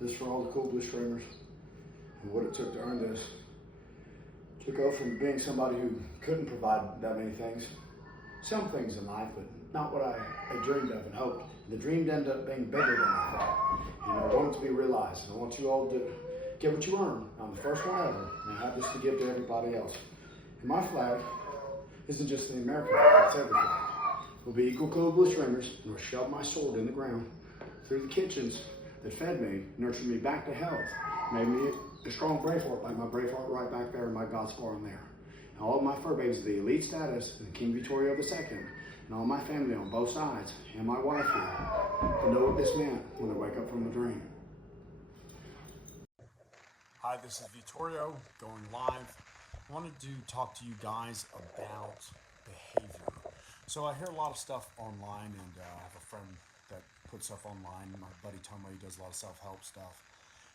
This is for all the cool blue streamers and what it took to earn this. To go from being somebody who couldn't provide that many things, some things in life, but not what I had dreamed of and hoped. The dream ended up being bigger than I thought. And I want it to be realized. And I want you all to get what you earn. I'm the first one ever, and I have this to give to everybody else. And my flag isn't just the American flag, it's everything. We'll be equal cool blue streamers, and we'll shove my sword in the ground through the kitchens that fed me, nurtured me back to health, made me a strong Braveheart, like my Braveheart right back there and my Godspar in there. And all of my fur babies, the elite status, and King Vittorio II, and all my family on both sides, and my wife here, to know what this meant when they wake up from a dream. Hi, this is Vittorio going live. I wanted to talk to you guys about behavior. So I hear a lot of stuff online, and I have a friend that puts stuff online. My buddy Tomo, he does a lot of self-help stuff.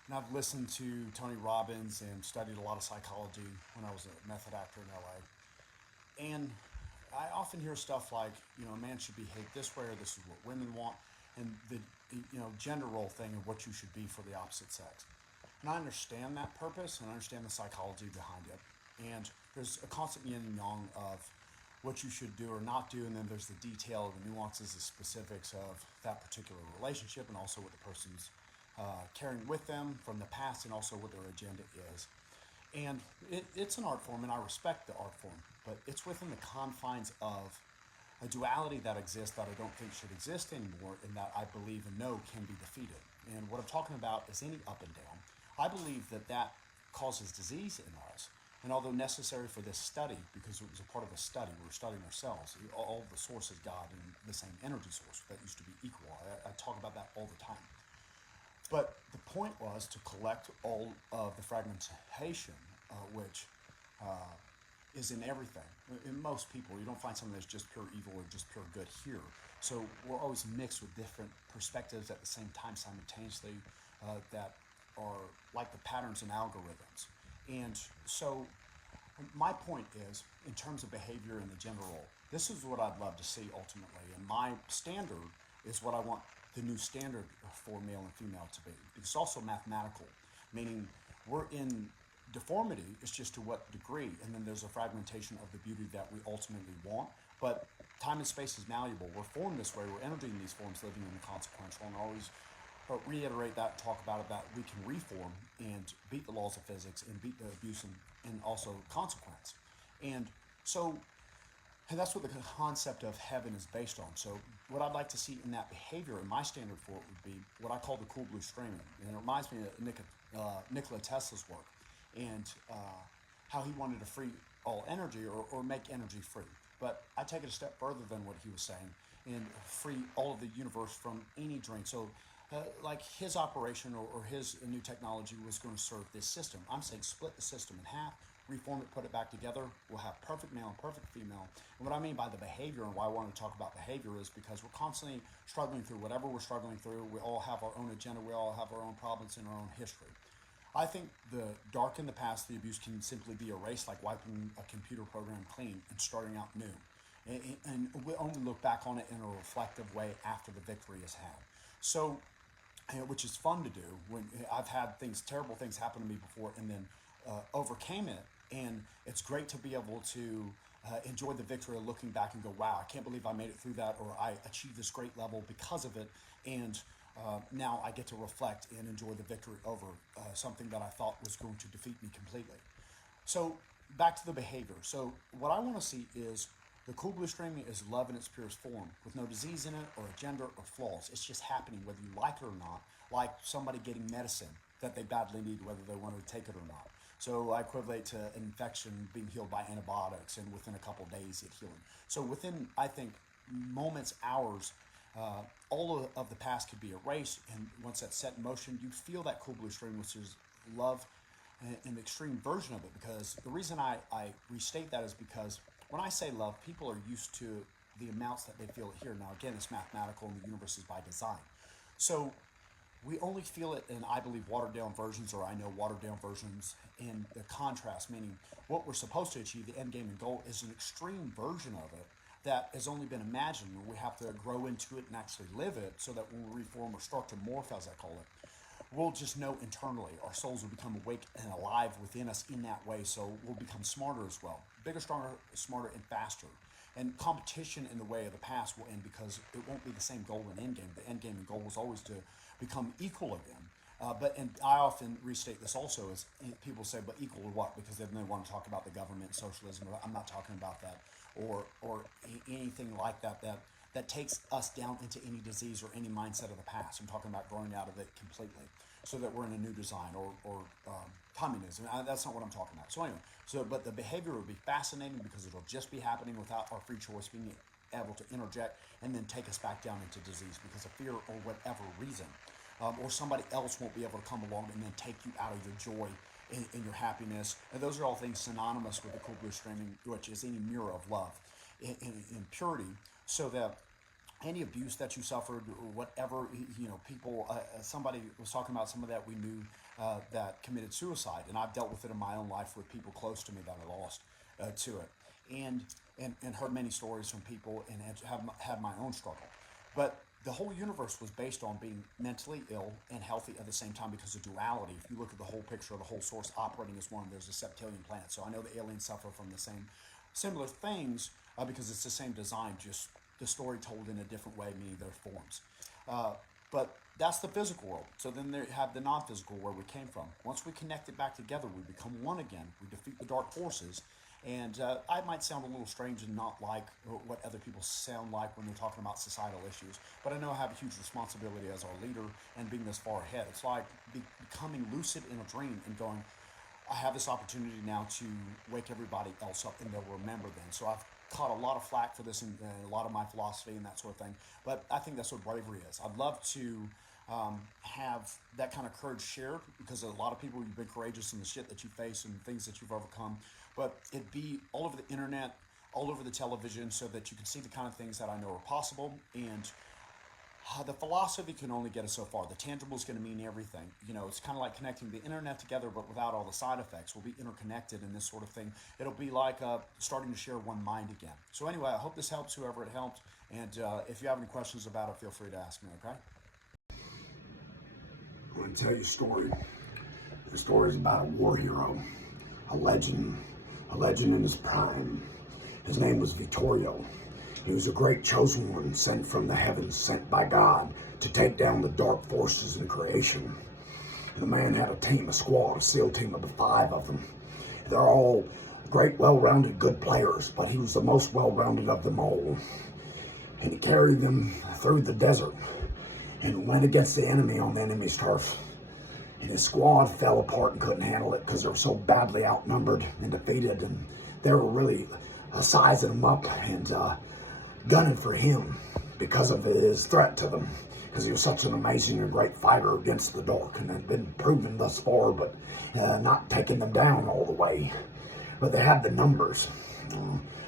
And I've listened to Tony Robbins and studied a lot of psychology when I was a method actor in LA. And I often hear stuff like, a man should behave this way, or this is what women want, and the gender role thing of what you should be for the opposite sex. And I understand that purpose, and I understand the psychology behind it. And there's a constant yin and yang of what you should do or not do, and then there's the detail, the nuances, the specifics of that particular relationship, and also what the person's carrying with them from the past, and also what their agenda is. And it's an art form, and I respect the art form, but it's within the confines of a duality that exists that I don't think should exist anymore, and that I believe and know can be defeated. And what I'm talking about is any up and down. I believe that causes disease in us. And although necessary for this study, because it was a part of a study, we were studying ourselves, all the source is God and the same energy source that used to be equal. I talk about that all the time. But the point was to collect all of the fragmentation, which is in everything. In most people, you don't find something that's just pure evil or just pure good here. So we're always mixed with different perspectives at the same time simultaneously that are like the patterns and algorithms. And so my point is, in terms of behavior in the gender role, this is what I'd love to see ultimately. And my standard is what I want the new standard for male and female to be. It's also mathematical, meaning we're in deformity, it's just to what degree, and then there's a fragmentation of the beauty that we ultimately want. But time and space is malleable. We're formed this way, we're entering these forms, living in the consequential, and always reiterate that, talk about it, that we can reform and beat the laws of physics and beat the abuse and also consequence. And so, and that's what the concept of heaven is based on. So what I'd like to see in that behavior, and my standard for it would be what I call the cool blue streaming. And it reminds me of Nikola Tesla's work and how he wanted to free all energy or make energy free. But I take it a step further than what he was saying and free all of the universe from any drain. So like his operation or his new technology was going to serve this system. I'm saying split the system in half, reform it, put it back together. We'll have perfect male and perfect female. And what I mean by the behavior, and why I want to talk about behavior, is because we're constantly struggling through whatever we're struggling through. We all have our own agenda. We all have our own problems and our own history. I think the dark in the past, the abuse can simply be erased, like wiping a computer program clean and starting out new. And we only look back on it in a reflective way after the victory is had. So, which is fun to do. When I've had terrible things happen to me before, and then overcame it, and it's great to be able to enjoy the victory of looking back and go, wow, I can't believe I made it through that, or I achieved this great level because of it, and now I get to reflect and enjoy the victory over something that I thought was going to defeat me completely. So back to the behavior. So what I want to see is the cool blue streaming is love in its purest form, with no disease in it or agenda or flaws. It's just happening whether you like it or not, like somebody getting medicine that they badly need, whether they want to take it or not. So I equate to an infection being healed by antibiotics, and within a couple of days it healing. So within, I think, moments, hours, all of the past could be erased, and once that's set in motion, you feel that cool blue stream, which is love, an extreme version of it. Because the reason I restate that is because when I say love, people are used to the amounts that they feel it here. Now, again, it's mathematical, and the universe is by design. So we only feel it in, I believe, watered down versions, or I know watered down versions, in the contrast, meaning what we're supposed to achieve, the end game and goal, is an extreme version of it that has only been imagined. We have to grow into it and actually live it, so that when we reform or start to morph, as I call it, we'll just know internally. Our souls will become awake and alive within us in that way, so we'll become smarter as well. Bigger, stronger, smarter, and faster. And competition in the way of the past will end because it won't be the same goal and end game. The end game and goal was always to become equal again. And I often restate this also as people say, but equal to what? Because then they want to talk about the government, socialism. I'm not talking about that, or anything like that takes us down into any disease or any mindset of the past. I'm talking about growing out of it completely, so that we're in a new design or communism. That's not what I'm talking about. So anyway, but the behavior will be fascinating because it'll just be happening without our free choice being able to interject and then take us back down into disease because of fear or whatever reason. Or somebody else won't be able to come along and then take you out of your joy and your happiness. And those are all things synonymous with the cool blue streaming, which is any mirror of love in purity, so that any abuse that you suffered, or whatever, people, somebody was talking about somebody that we knew that committed suicide, and I've dealt with it in my own life with people close to me that I lost to it, and heard many stories from people and have had my own struggle. But the whole universe was based on being mentally ill and healthy at the same time because of duality. If you look at the whole picture of the whole source operating as one, there's a septillion planets. So I know the aliens suffer from the same similar things because it's the same design, just the story told in a different way, meaning their forms. But that's the physical world. So then they have the non-physical where we came from. Once we connect it back together, we become one again. We defeat the dark forces. And I might sound a little strange and not like what other people sound like when they're talking about societal issues, but I know I have a huge responsibility as our leader and being this far ahead. It's like becoming lucid in a dream and going, I have this opportunity now to wake everybody else up and they'll remember then. So I've caught a lot of flack for this and a lot of my philosophy and that sort of thing, but I think that's what bravery is. I'd love to have that kind of courage shared because a lot of people, you've been courageous in the shit that you face and things that you've overcome, but it'd be all over the internet, all over the television, so that you can see the kind of things that I know are possible. And the philosophy can only get us so far. The tangible is going to mean everything. It's kind of like connecting the internet together, but without all the side effects. We'll be interconnected and this sort of thing. It'll be like starting to share one mind again. So anyway, I hope this helps whoever it helped. And if you have any questions about it, feel free to ask me, okay? I'm going to tell you a story. The story is about a war hero, a legend in his prime. His name was Vittorio. He was a great chosen one, sent from the heavens, sent by God to take down the dark forces in creation. And the man had a team, a squad, a SEAL team of 5 of them. They're all great, well-rounded, good players, but he was the most well-rounded of them all. And he carried them through the desert and went against the enemy on the enemy's turf. And his squad fell apart and couldn't handle it because they were so badly outnumbered and defeated, and they were really sizing him up and gunning for him because of his threat to them, because he was such an amazing and great fighter against the dark and had been proven thus far, but not taking them down all the way. But they had the numbers.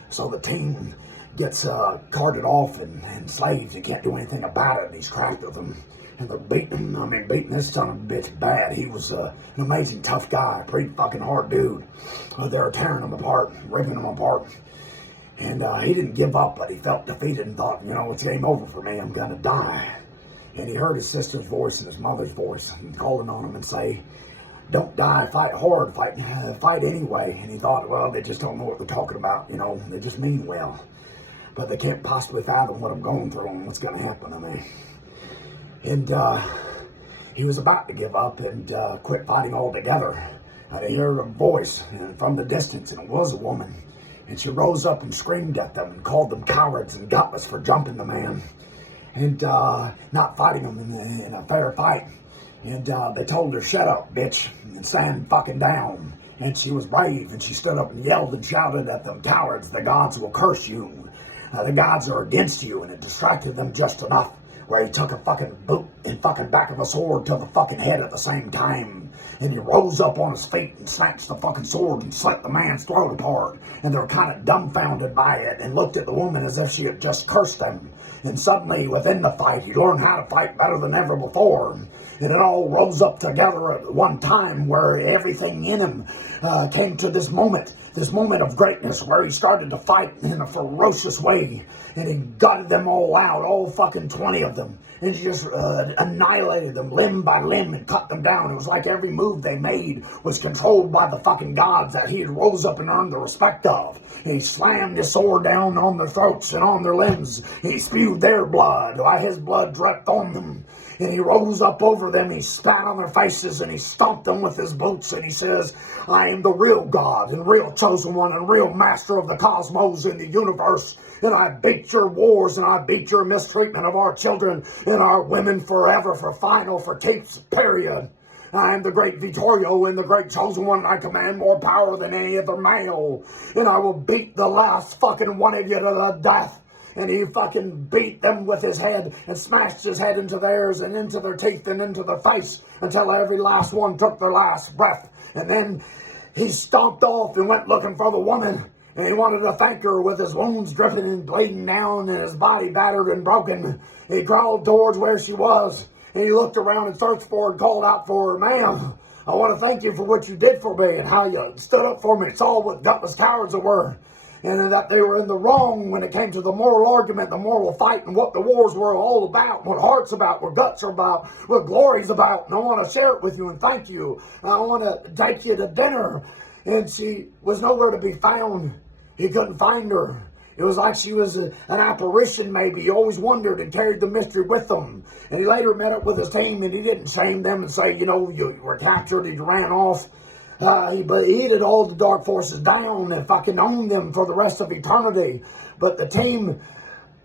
So the team gets carted off and enslaved. You can't do anything about it. He's cracked with them. And they're beating him. Beating this son of a bitch bad. He was an amazing, tough guy. Pretty fucking hard dude. They were tearing him apart, ripping him apart. And he didn't give up, but he felt defeated and thought, it's game over for me. I'm going to die. And he heard his sister's voice and his mother's voice and calling on him and say, don't die, fight hard, fight anyway. And he thought, well, they just don't know what they're talking about. They just mean well. But they can't possibly fathom what I'm going through and what's going to happen to me. And he was about to give up and quit fighting altogether. He heard a voice from the distance, and it was a woman. And she rose up and screamed at them and called them cowards and gutless for jumping the man and not fighting him in a fair fight. And they told her, shut up, bitch, and stand fucking down. And she was brave, and she stood up and yelled and shouted at them, cowards, the gods will curse you. The gods are against you. And it distracted them just enough where he took a fucking boot and fucking back of a sword to the fucking head at the same time. And he rose up on his feet and snatched the fucking sword and slit the man's throat apart. And they were kind of dumbfounded by it and looked at the woman as if she had just cursed them. And suddenly, within the fight, he learned how to fight better than ever before. And it all rose up together at one time where everything in him came to this moment of greatness where he started to fight in a ferocious way, and he gutted them all out, all fucking 20 of them, and he just annihilated them limb by limb and cut them down. It was like every move they made was controlled by the fucking gods that he had rose up and earned the respect of. And he slammed his sword down on their throats and on their limbs. He spewed their blood while his blood dripped on them. And he rose up over them, he spat on their faces, and he stomped them with his boots, and he says, I am the real God, and real chosen one, and real master of the cosmos and the universe, and I beat your wars, and I beat your mistreatment of our children and our women forever, for final, for keeps, period. I am the great Vittorio and the great chosen one, and I command more power than any other male, and I will beat the last fucking one of you to the death. And he fucking beat them with his head and smashed his head into theirs and into their teeth and into their face until every last one took their last breath. And then he stomped off and went looking for the woman. And he wanted to thank her with his wounds dripping and bleeding down and his body battered and broken. He crawled towards where she was. And he looked around and searched for her and called out for her, ma'am, I want to thank you for what you did for me and how you stood up for me. It's all what gutless cowards they were. And that they were in the wrong when it came to the moral argument, the moral fight, and what the wars were all about, what heart's about, what guts are about, what glory's about. And I want to share it with you and thank you. I want to take you to dinner. And she was nowhere to be found. He couldn't find her. It was like she was an apparition maybe. He always wondered and carried the mystery with him. And he later met up with his team, and he didn't shame them and say, you know, you were captured and you ran off. But he had all the dark forces down and fucking owned them for the rest of eternity. But the team,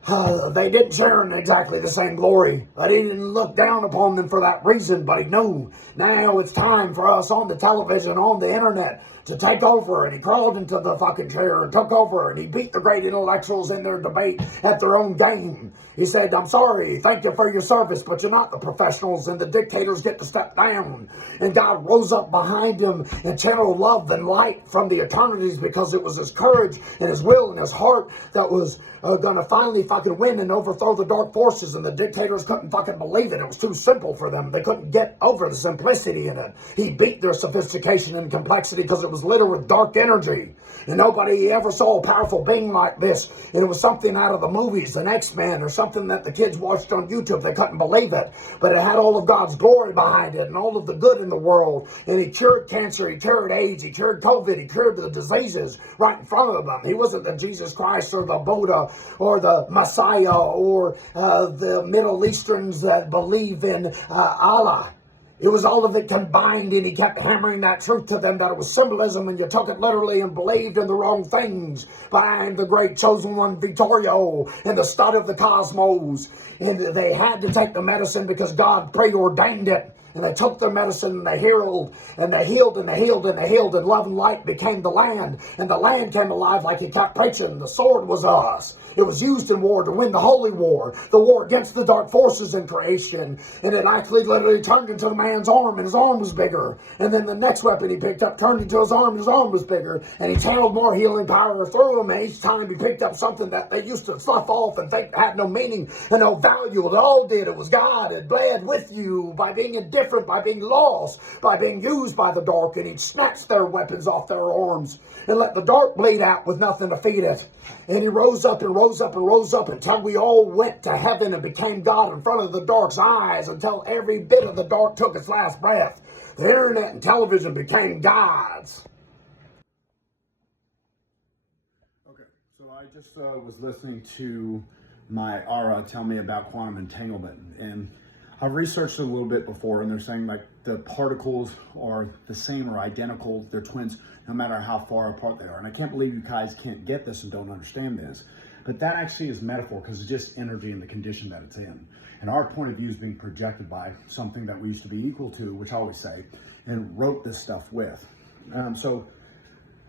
they didn't share in exactly the same glory. But he didn't look down upon them for that reason. But he knew now it's time for us on the television, on the internet, to take over. And he crawled into the fucking chair and took over. And he beat the great intellectuals in their debate at their own game. He said, I'm sorry, thank you for your service, but you're not the professionals, and the dictators get to step down. And God rose up behind him and channeled love and light from the eternities, because it was his courage and his will and his heart that was going to finally fucking win and overthrow the dark forces. And the dictators couldn't fucking believe it. It was too simple for them. They couldn't get over the simplicity in it. He beat their sophistication and complexity because it was littered with dark energy. And nobody ever saw a powerful being like this. And it was something out of the movies, an X-Men, or something that the kids watched on YouTube. They couldn't believe it. But it had all of God's glory behind it and all of the good in the world. And he cured cancer, he cured AIDS, he cured COVID, he cured the diseases right in front of them. He wasn't the Jesus Christ or the Buddha or the Messiah or the Middle Easterns that believe in Allah. It was all of it combined, and he kept hammering that truth to them, that it was symbolism and you took it literally and believed in the wrong things. But I am the great chosen one, Vittorio, and the stud of the cosmos. And they had to take the medicine because God preordained it. And they took their medicine and they healed and they healed and they healed and they healed, and love and light became the land. And the land came alive like he kept preaching. The sword was us. It was used in war to win the holy war, the war against the dark forces in creation. And it actually literally turned into a man's arm, and his arm was bigger. And then the next weapon he picked up turned into his arm, and his arm was bigger. And he channeled more healing power through him. And each time he picked up something that they used to slough off and think had no meaning and no value. It all did. It was God. It bled with you by being indifferent, by being lost, by being used by the dark. And he'd snatch their weapons off their arms and let the dark bleed out with nothing to feed it. And he rose up and rose up and rose up until we all went to heaven and became God in front of the dark's eyes, until every bit of the dark took its last breath. The internet and television became gods. Okay, so I just was listening to my aura tell me about quantum entanglement, and I've researched it a little bit before, and they're saying like the particles are the same or identical, they're twins, no matter how far apart they are. And I can't believe you guys can't get this and don't understand this. But that actually is metaphor, because it's just energy in the condition that it's in. And our point of view is being projected by something that we used to be equal to, which I always say, and wrote this stuff with. So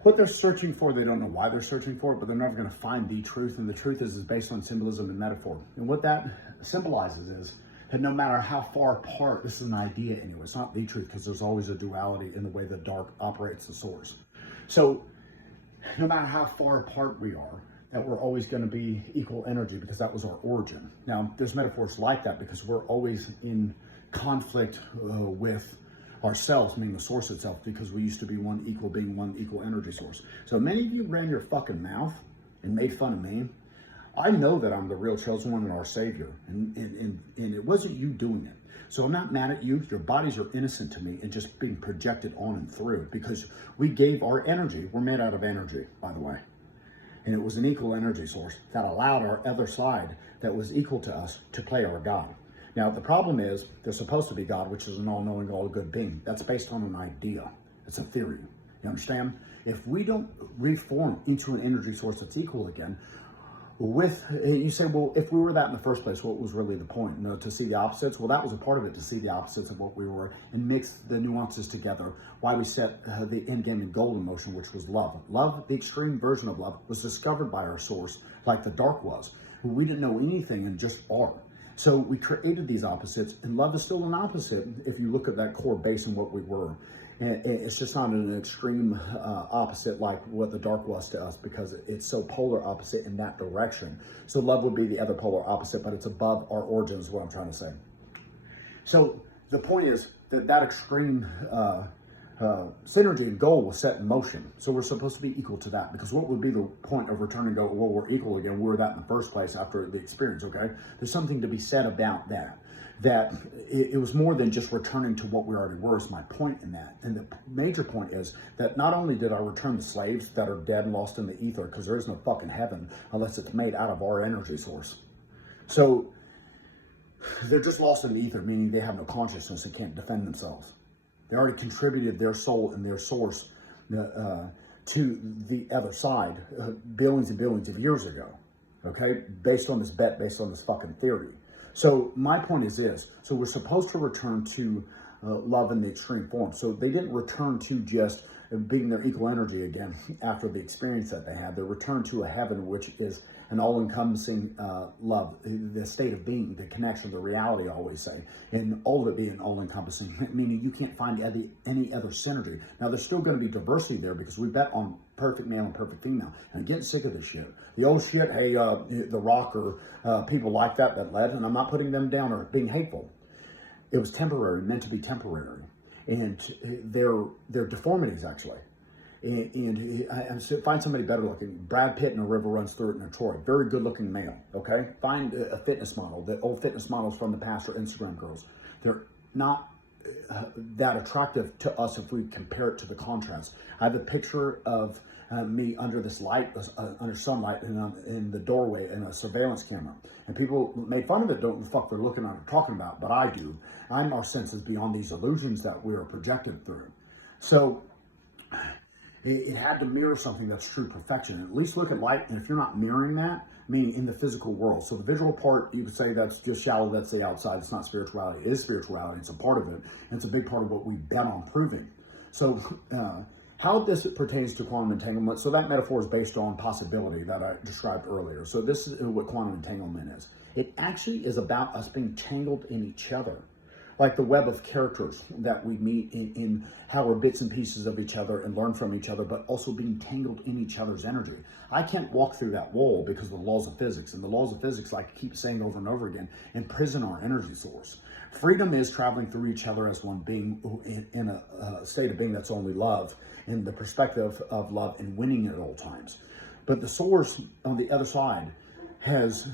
what they're searching for, they don't know why they're searching for it, but they're never going to find the truth. And the truth is based on symbolism and metaphor. And what that symbolizes is that no matter how far apart, this is an idea anyway, it's not the truth, because there's always a duality in the way the dark operates the source. So no matter how far apart we are, that we're always going to be equal energy, because that was our origin. Now, there's metaphors like that because we're always in conflict with ourselves, meaning the source itself, because we used to be one equal being, one equal energy source. So many of you ran your fucking mouth and made fun of me. I know that I'm the real chosen one and our savior, and it wasn't you doing it. So I'm not mad at you. Your bodies are innocent to me and just being projected on and through, because we gave our energy. We're made out of energy, by the way. And it was an equal energy source that allowed our other side that was equal to us to play our God. Now, the problem is there's supposed to be God, which is an all-knowing, all-good being. That's based on an idea. It's a theory. You understand? If we don't reform into an energy source that's equal again, you say, well, if we were that in the first place, what was really the point? You know, to see the opposites? Well, that was a part of it, to see the opposites of what we were and mix the nuances together. Why we set the end game and goal in motion, which was love. Love, the extreme version of love, was discovered by our source, like the dark was. We didn't know anything and just are. So we created these opposites, and love is still an opposite if you look at that core base and what we were. It's just not an extreme opposite like what the dark was to us, because it's so polar opposite in that direction. So love would be the other polar opposite, but it's above our origins, is what I'm trying to say. So the point is that extreme synergy and goal was set in motion. So we're supposed to be equal to that, because what would be the point of returning and go, well, we're equal again? We were that in the first place after the experience, okay? There's something to be said about that. That it was more than just returning to what we already were, is my point in that. And the major point is that not only did I return the slaves that are dead and lost in the ether, because there is no fucking heaven unless it's made out of our energy source. So they're just lost in the ether, meaning they have no consciousness and can't defend themselves. They already contributed their soul and their source to the other side billions and billions of years ago, okay? Based on this bet, based on this fucking theory. So my point is this. So we're supposed to return to love in the extreme form. So they didn't return to just being their equal energy again after the experience that they had. They returned to a heaven, which is an all-encompassing love, the state of being, the connection, the reality, I always say. And all of it being all-encompassing, meaning you can't find any other synergy. Now, there's still going to be diversity there, because we bet on perfect male and perfect female. And I'm getting sick of this shit. The old shit, hey, The Rock or people like that led, and I'm not putting them down or being hateful. It was temporary, meant to be temporary. And they're deformities, actually. And I find somebody better looking. Brad Pitt in A River Runs Through It in Troy. Very good looking male, okay? Find a fitness model. The old fitness models from the past are Instagram girls. They're not that attractive to us if we compare it to the contrast. I have a picture of me under this light, under sunlight, in the doorway in a surveillance camera. And people made fun of it, don't know what the fuck they're looking at or talking about, but I do. I'm our senses beyond these illusions that we are projected through. So it had to mirror something that's true perfection. At least look at light, and if you're not mirroring that, meaning in the physical world. So the visual part, you could say that's just shallow, that's the outside. It's not spirituality. It is spirituality. It's a part of it. And it's a big part of what we bet on proving. So how this pertains to quantum entanglement. So that metaphor is based on possibility that I described earlier. So this is what quantum entanglement is. It actually is about us being tangled in each other. Like the web of characters that we meet in how we're bits and pieces of each other and learn from each other, but also being tangled in each other's energy. I can't walk through that wall because of the laws of physics. And the laws of physics, like I keep saying over and over again, imprison our energy source. Freedom is traveling through each other as one being in a state of being that's only love, in the perspective of love and winning at all times. But the source on the other side has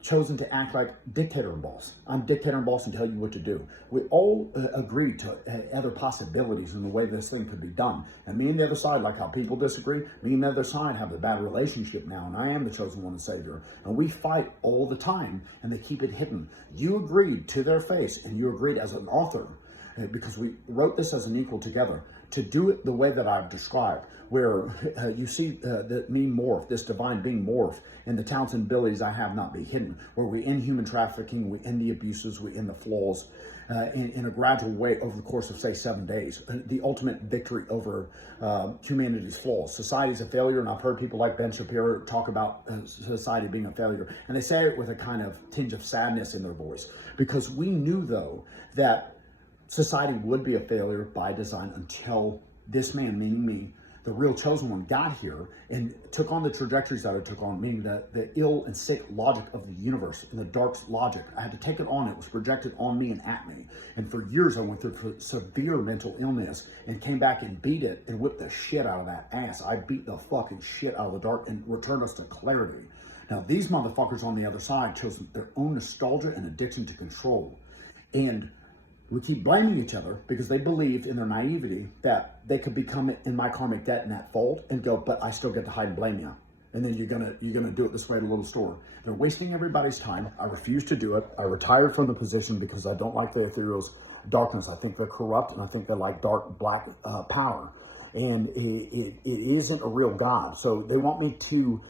chosen to act like dictator and boss. I'm dictator and boss and tell you what to do. We all agreed to other possibilities in the way this thing could be done. And me and the other side, like how people disagree, me and the other side have a bad relationship now, and I am the chosen one and savior. And we fight all the time, and they keep it hidden. You agreed to their face, and you agreed as an author, because we wrote this as an equal together, to do it the way that I've described, where you see me morph, this divine being morph, and the talents and abilities I have not be hidden, where we end human trafficking, we end the abuses, we end the flaws in a gradual way over the course of, say, 7 days. The ultimate victory over humanity's flaws. Society's a failure, and I've heard people like Ben Shapiro talk about society being a failure, and they say it with a kind of tinge of sadness in their voice, because we knew, though, that society would be a failure by design until this man, meaning me, the real chosen one got here and took on the trajectories that it took on, meaning the ill and sick logic of the universe and the dark logic. I had to take it on. It was projected on me and at me. And for years, I went through severe mental illness and came back and beat it and whipped the shit out of that ass. I beat the fucking shit out of the dark and returned us to clarity. Now, these motherfuckers on the other side chose their own nostalgia and addiction to control. And we keep blaming each other because they believed in their naivety that they could become in my karmic debt and at fault and go, but I still get to hide and blame you. And then you're gonna do it this way at a little store. They're wasting everybody's time. I refuse to do it. I retired from the position because I don't like the ethereal's darkness. I think they're corrupt and I think they like dark black power. And it isn't a real God. So they want me to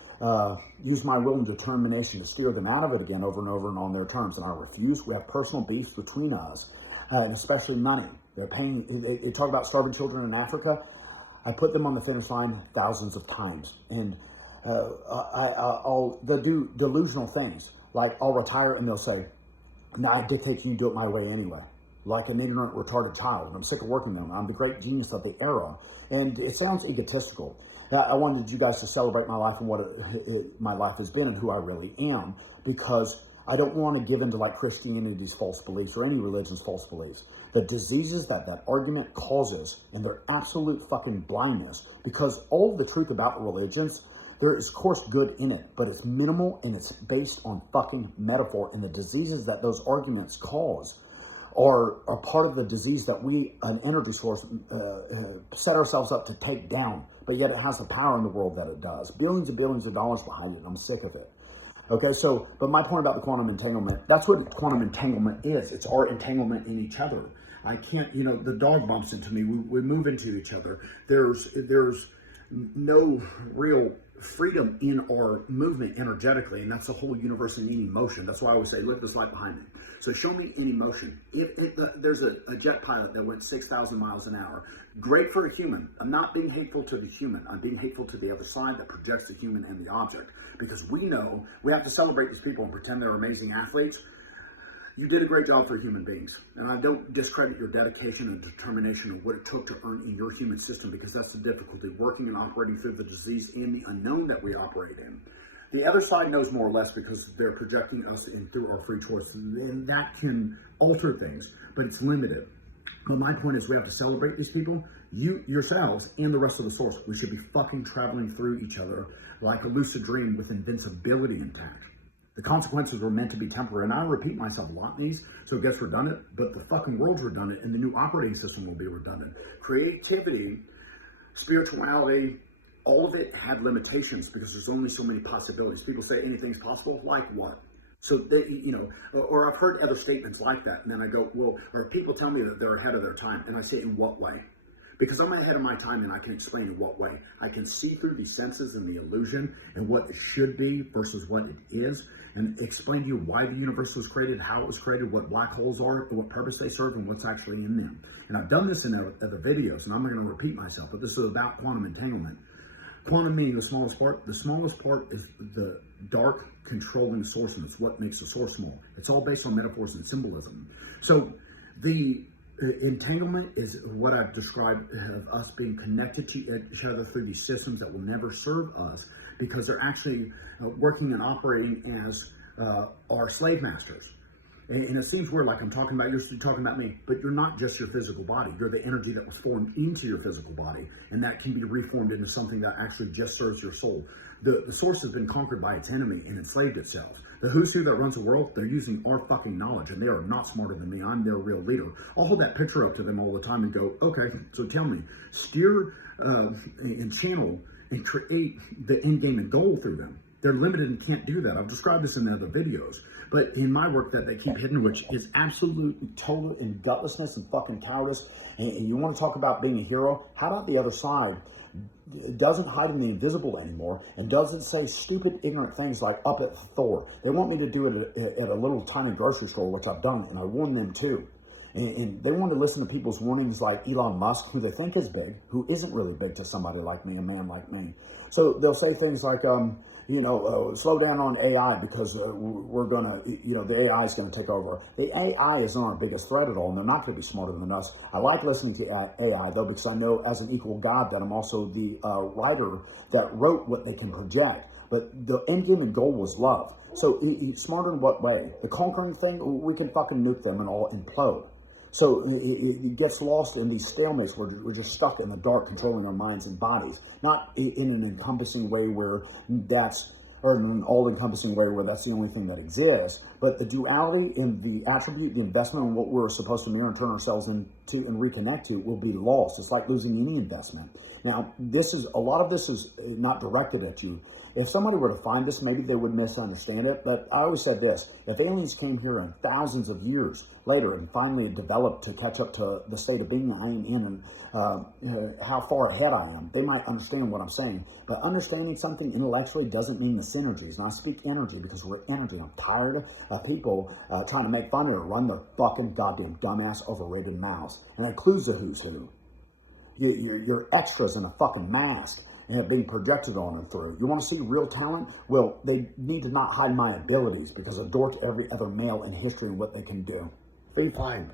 use my will and determination to steer them out of it again over and over and on their terms. And I refuse. We have personal beefs between us. And especially money. They're paying. They talk about starving children in Africa. I put them on the finish line thousands of times, and they'll do delusional things. Like I'll retire, and they'll say, "No, I dictate you do it my way anyway." Like an ignorant, retarded child. And I'm sick of working them. I'm the great genius of the era, and it sounds egotistical. I wanted you guys to celebrate my life and what my life has been and who I really am, because I don't want to give into like Christianity's false beliefs or any religion's false beliefs. The diseases that argument causes and their absolute fucking blindness, because all of the truth about religions, there is of course good in it, but it's minimal and it's based on fucking metaphor, and the diseases that those arguments cause are part of the disease that we, an energy source, set ourselves up to take down, but yet it has the power in the world that it does. Billions and billions of dollars behind it, and I'm sick of it. Okay, so, but my point about the quantum entanglement, that's what quantum entanglement is. It's our entanglement in each other. I can't, the dog bumps into me. We move into each other. There's no real freedom in our movement energetically, and that's the whole universe in any motion. That's why I always say, live this light behind me. So show me any motion. If there's a jet pilot that went 6,000 miles an hour, great for a human. I'm not being hateful to the human. I'm being hateful to the other side that projects the human and the object. Because we know we have to celebrate these people and pretend they're amazing athletes. You did a great job for human beings. And I don't discredit your dedication and determination of what it took to earn in your human system, because that's the difficulty, working and operating through the disease and the unknown that we operate in. The other side knows more or less because they're projecting us in through our free choice. And that can alter things, but it's limited. But my point is we have to celebrate these people, you, yourselves, and the rest of the source. We should be fucking traveling through each other like a lucid dream with invincibility intact. The consequences were meant to be temporary, and I repeat myself a lot in these, so it gets redundant, but the fucking world's redundant, and the new operating system will be redundant. Creativity, spirituality, all of it had limitations because there's only so many possibilities. People say anything's possible, like what? So, they, or I've heard other statements like that, and then I go, well, or people tell me that they're ahead of their time, and I say, in what way? Because I'm ahead of my time, and I can explain in what way. I can see through the senses and the illusion and what it should be versus what it is, and explain to you why the universe was created, how it was created, what black holes are, what purpose they serve, and what's actually in them. And I've done this in other videos, and I'm not going to repeat myself, but this is about quantum entanglement. Quantum meaning the smallest part. The smallest part is the dark controlling source, and it's what makes the source small. It's all based on metaphors and symbolism. So the entanglement is what I've described of us being connected to each other through these systems that will never serve us, because they're actually working and operating as our slave masters. And it seems weird, like I'm talking about, you're talking about me, but you're not just your physical body. You're the energy that was formed into your physical body, and that can be reformed into something that actually just serves your soul. The source has been conquered by its enemy and enslaved itself. The who's who that runs the world, they're using our fucking knowledge, and they are not smarter than me. I'm their real leader. I'll hold that picture up to them all the time and go, okay, so tell me, steer and channel and create the end game and goal through them. They're limited and can't do that. I've described this in other videos. But in my work that they keep hidden, which is absolute total and gutlessness and fucking cowardice, and you want to talk about being a hero, how about the other side? It doesn't hide in the invisible anymore, and doesn't say stupid, ignorant things like up at Thor. They want me to do it at a little tiny grocery store, which I've done, and I warn them too. And they want to listen to people's warnings like Elon Musk, who they think is big, who isn't really big to somebody like me, a man like me. So they'll say things like, slow down on AI because we're gonna, the AI is gonna take over. The AI is not our biggest threat at all, and they're not gonna be smarter than us. I like listening to AI though, because I know as an equal God that I'm also the writer that wrote what they can project. But the end game and goal was love. So smarter in what way? The conquering thing, we can fucking nuke them and all implode. So it gets lost in these stalemates where we're just stuck in the dark, controlling our minds and bodies. Not in an encompassing way where that's, or in an all-encompassing way where that's the only thing that exists, but the duality in the attribute, the investment in what we're supposed to mirror and turn ourselves into and reconnect to will be lost. It's like losing any investment. Now, a lot of this is not directed at you. If somebody were to find this, maybe they would misunderstand it, but I always said this: if aliens came here in thousands of years later and finally developed to catch up to the state of being I am in and how far ahead I am, they might understand what I'm saying. But understanding something intellectually doesn't mean the synergies. And I speak energy because we're energy. I'm tired of people trying to make fun of it, run their fucking goddamn dumbass overrated mouths. And that includes the who's who. You're extras in a fucking mask and being projected on and through. You want to see real talent? Well, they need to not hide my abilities because I adore every other male in history and what they can do. Be fine.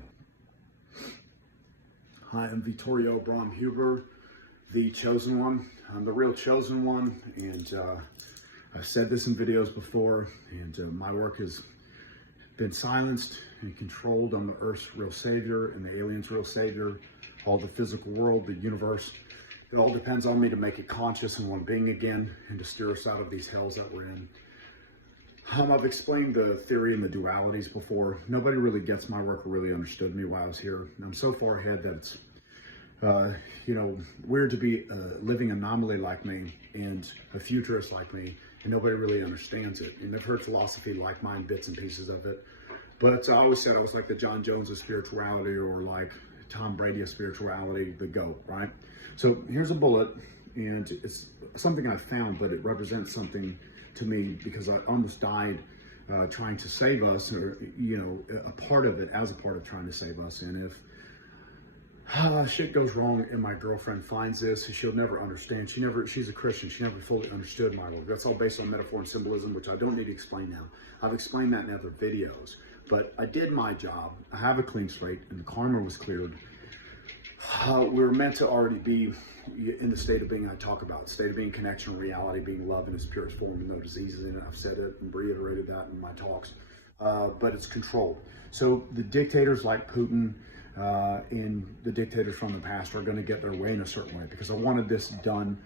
Hi, I'm Vittorio Bromhuber, the chosen one. I'm the real chosen one, and I've said this in videos before, and my work has been silenced and controlled. I'm the Earth's real savior and the aliens' real savior, all the physical world, the universe. It all depends on me to make it conscious and one being again and to steer us out of these hells that we're in. I've explained the theory and the dualities before. Nobody really gets my work or really understood me while I was here. I'm so far ahead that it's, weird to be a living anomaly like me and a futurist like me, and nobody really understands it. And I've heard philosophy like mine, bits and pieces of it. But I always said I was like the John Jones of spirituality, or like Tom Brady of spirituality, the GOAT, right? So here's a bullet, and it's something I found, but it represents something to me because I almost died trying to save us, or, a part of it as a part of trying to save us. And if shit goes wrong and my girlfriend finds this, she'll never understand. She's a Christian. She never fully understood my work. That's all based on metaphor and symbolism, which I don't need to explain now. I've explained that in other videos, but I did my job. I have a clean slate and the karma was cleared. We were meant to already be in the state of being I talk about, state of being connection, reality, being love in its purest form, and no diseases in it. I've said it and reiterated that in my talks, but it's controlled. So the dictators like Putin and the dictators from the past are going to get their way in a certain way, because I wanted this done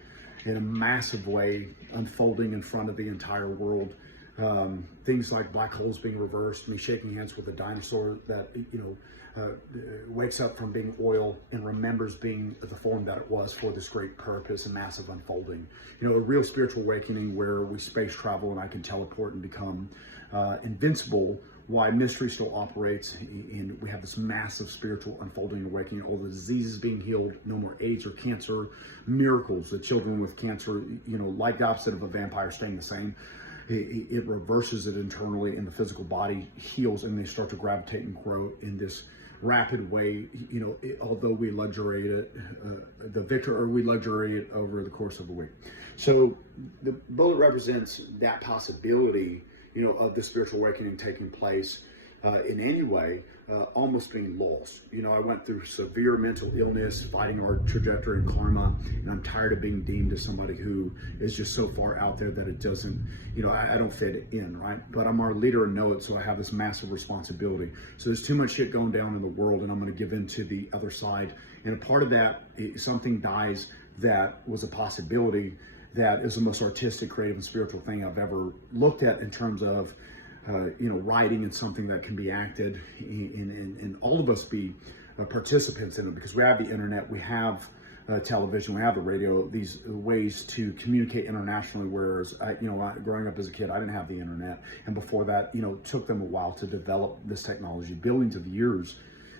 in a massive way, unfolding in front of the entire world. Things like black holes being reversed, me shaking hands with a dinosaur that, wakes up from being oil and remembers being the form that it was for this great purpose and massive unfolding. A real spiritual awakening where we space travel and I can teleport and become invincible, why mystery still operates, and we have this massive spiritual unfolding and awakening, all the diseases being healed, no more AIDS or cancer, miracles, the children with cancer, like the opposite of a vampire staying the same. It reverses it internally, and the physical body heals, and they start to gravitate and grow in this rapid way. Although we luxuriate it, we luxuriate it over the course of a week. So the bullet represents that possibility, of the spiritual awakening taking place in any way, almost being lost. I went through severe mental illness, fighting our trajectory and karma, and I'm tired of being deemed as somebody who is just so far out there that it doesn't, I don't fit in, right? But I'm our leader and know it, so I have this massive responsibility. So there's too much shit going down in the world, and I'm going to give in to the other side. And a part of that, something dies that was a possibility, that is the most artistic, creative, and spiritual thing I've ever looked at in terms of writing and something that can be acted, and all of us be participants in it, because we have the internet, we have television, we have the radio, these ways to communicate internationally, whereas growing up as a kid, I didn't have the internet, and before that, it took them a while to develop this technology, billions of years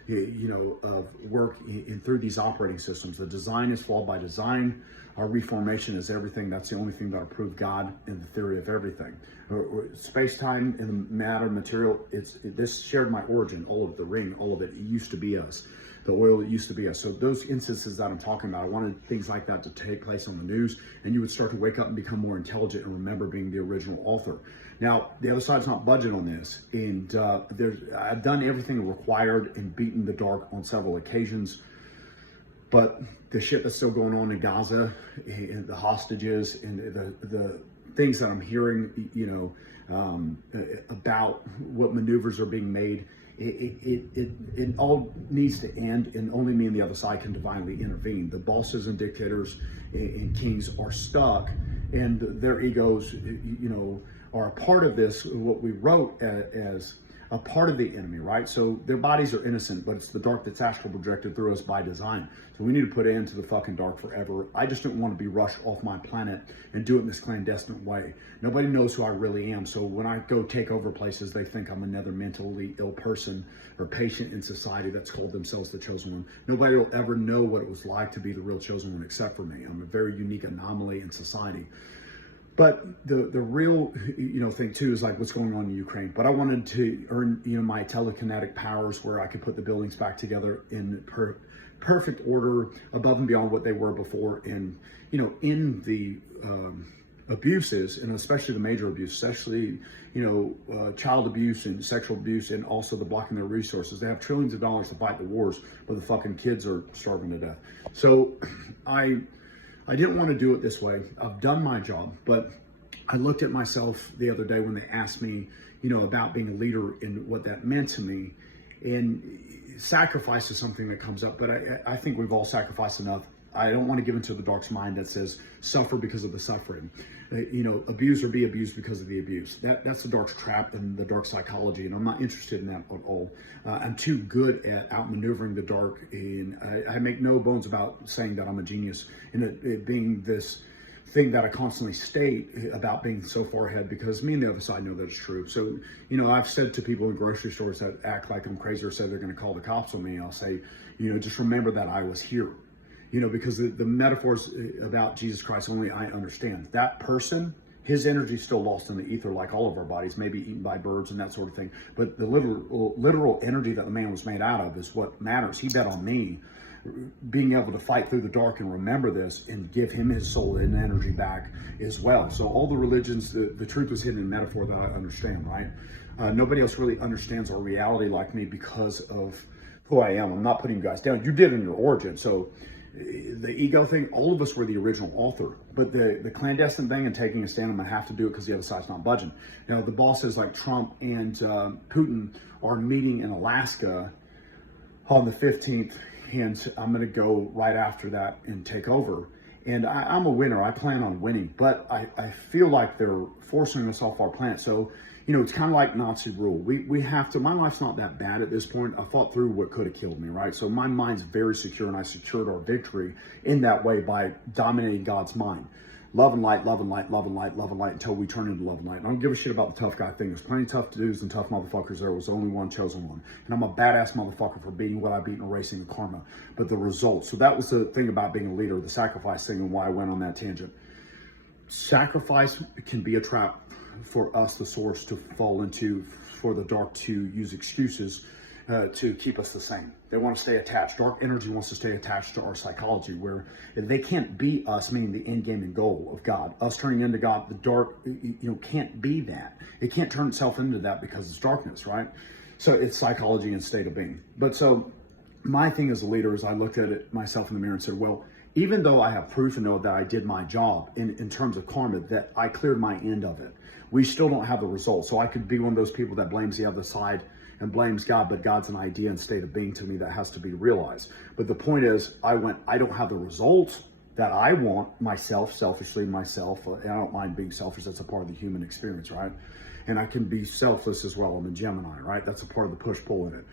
of work in through these operating systems. The design is flawed by design. Our reformation is everything. That's the only thing that'll prove God in the theory of everything. Space-time and matter, material, this shared my origin, all of the ring, all of it used to be us. the oil that used to be us. So those instances that I'm talking about, I wanted things like that to take place on the news, and you would start to wake up and become more intelligent and remember being the original author. Now, the other side's not budging on this, and I've done everything required and beaten the dark on several occasions. But the shit that's still going on in Gaza, and the hostages, and the things that I'm hearing, about what maneuvers are being made, it all needs to end, and only me and the other side can divinely intervene. The bosses and dictators and kings are stuck, and their egos, are a part of this, what we wrote as a part of the enemy, right? So their bodies are innocent, but it's the dark that's astral projected through us by design. So we need to put an end to the fucking dark forever. I just don't want to be rushed off my planet and do it in this clandestine way. Nobody knows who I really am. So when I go take over places, they think I'm another mentally ill person or patient in society that's called themselves the chosen one. Nobody will ever know what it was like to be the real chosen one except for me. I'm a very unique anomaly in society. But the real, thing too is like what's going on in Ukraine. But I wanted to earn, my telekinetic powers where I could put the buildings back together in perfect order, above and beyond what they were before. And, in the abuses, and especially the major abuse, especially, child abuse and sexual abuse, and also the blocking their resources. They have trillions of dollars to fight the wars, but the fucking kids are starving to death. So I didn't want to do it this way. I've done my job, but I looked at myself the other day when they asked me, about being a leader and what that meant to me. And sacrifice is something that comes up, but I think we've all sacrificed enough. I don't want to give into the dark's mind that says suffer because of the suffering. Abuse or be abused because of the abuse. That's the dark's trap and the dark psychology, and I'm not interested in that at all. I'm too good at outmaneuvering the dark, and I make no bones about saying that I'm a genius, and it being this thing that I constantly state about being so far ahead, because me and the other side know that it's true. So, I've said to people in grocery stores that act like I'm crazy or say they're going to call the cops on me, I'll say, just remember that I was here. Because the metaphors about Jesus Christ only I understand. That person, his energy is still lost in the ether, like all of our bodies, maybe eaten by birds and that sort of thing. But the literal energy that the man was made out of is what matters. He bet on me being able to fight through the dark and remember this and give him his soul and energy back as well. So all the religions, the truth was hidden in metaphor that I understand, right? Nobody else really understands our reality like me because of who I am. I'm not putting you guys down. You did in your origin. So the ego thing, all of us were the original author, but the clandestine thing and taking a stand, I'm gonna have to do it because the other side's not budging. Now, the bosses like Trump and Putin are meeting in Alaska on the 15th, and I'm gonna go right after that and take over. And I'm a winner. I plan on winning, but I feel like they're forcing us off our planet. So, it's kind of like Nazi rule. We have to, my life's not that bad at this point. I fought through what could have killed me, right? So my mind's very secure, and I secured our victory in that way by dominating God's mind. Love and light, love and light, love and light, love and light, until we turn into love and light. I don't give a shit about the tough guy thing. There's plenty of tough dudes and tough motherfuckers. There was only one chosen one. And I'm a badass motherfucker for beating what I beat in erasing the karma. But the results. So that was the thing about being a leader, the sacrifice thing, and why I went on that tangent. Sacrifice can be a trap for us, the source, to fall into, for the dark to use excuses to keep us the same. They want to stay attached. Dark energy wants to stay attached to our psychology, where they can't be us, meaning the end game and goal of God. Us turning into God, the dark, can't be that. It can't turn itself into that because it's darkness, right? So it's psychology and state of being. But so my thing as a leader is I looked at it myself in the mirror and said, well, even though I have proof and know that I did my job in terms of karma, that I cleared my end of it, we still don't have the results. So I could be one of those people that blames the other side and blames God, but God's an idea and state of being to me that has to be realized. But the point is, I don't have the results that I want myself, selfishly myself. And I don't mind being selfish. That's a part of the human experience, right? And I can be selfless as well. I'm a Gemini, right? That's a part of the push-pull in it.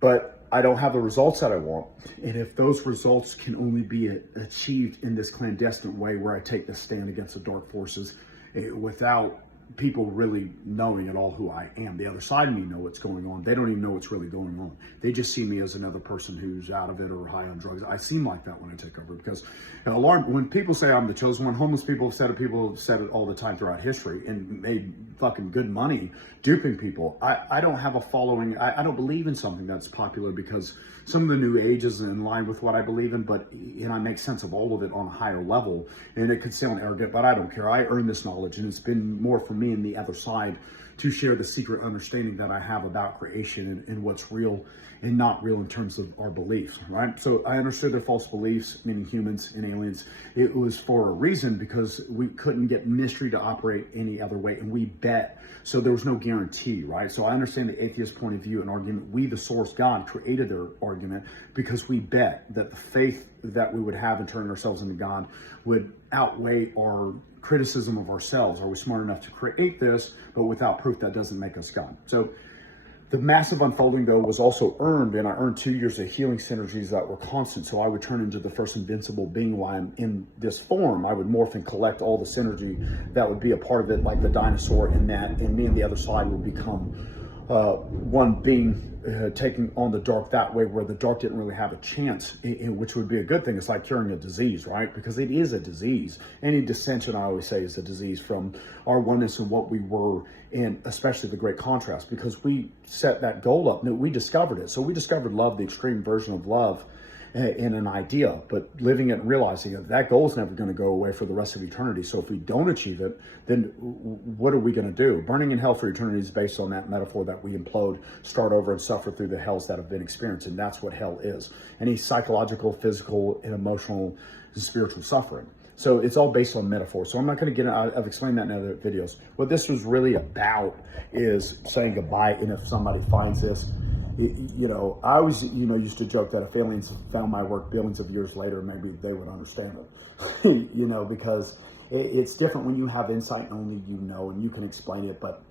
But I don't have the results that I want. And if those results can only be achieved in this clandestine way where I take the stand against the dark forces without people really knowing at all who I am. The other side of me know what's going on. They don't even know what's really going on. They just see me as another person who's out of it or high on drugs. I seem like that when I take over, because when people say I'm the chosen one, homeless people have said it all the time throughout history and made fucking good money duping people. I don't have a following. I don't believe in something that's popular because some of the new age is in line with what I believe in, but I make sense of all of it on a higher level. And it could sound arrogant, but I don't care. I earned this knowledge, and it's been more for me and the other side to share the secret understanding that I have about creation and what's real and not real in terms of our beliefs, right? So I understood their false beliefs, meaning humans and aliens. It was for a reason, because we couldn't get mystery to operate any other way, and we bet. So there was no guarantee, right? So I understand the atheist point of view and argument. We, the source God, created their argument because we bet that the faith that we would have in turning ourselves into God would outweigh our criticism of ourselves. Are we smart enough to create this? But without proof, that doesn't make us God. So the massive unfolding, though, was also earned, and I earned 2 years of healing synergies that were constant. So I would turn into the first invincible being while I'm in this form. I would morph and collect all the synergy that would be a part of it, like the dinosaur, and me and the other side would become one being taking on the dark that way, where the dark didn't really have a chance, which would be a good thing. It's like curing a disease, right? Because it is a disease. Any dissension, I always say, is a disease from our oneness and what we were, and especially the great contrast, because we set that goal up. We discovered it. So we discovered love, the extreme version of love, in an idea, but living it and realizing that goal is never going to go away for the rest of eternity. So if we don't achieve it, then what are we going to do? Burning in hell for eternity is based on that metaphor that we implode, start over, and suffer through the hells that have been experienced. And that's what hell is. Any psychological, physical, and emotional and spiritual suffering. So it's all based on metaphor. So I'm not going to get, I've explained that in other videos. What this was really about is saying goodbye. And if somebody finds this, I always, used to joke that if aliens found my work billions of years later, maybe they would understand it, because it's different when you have insight and only and you can explain it. But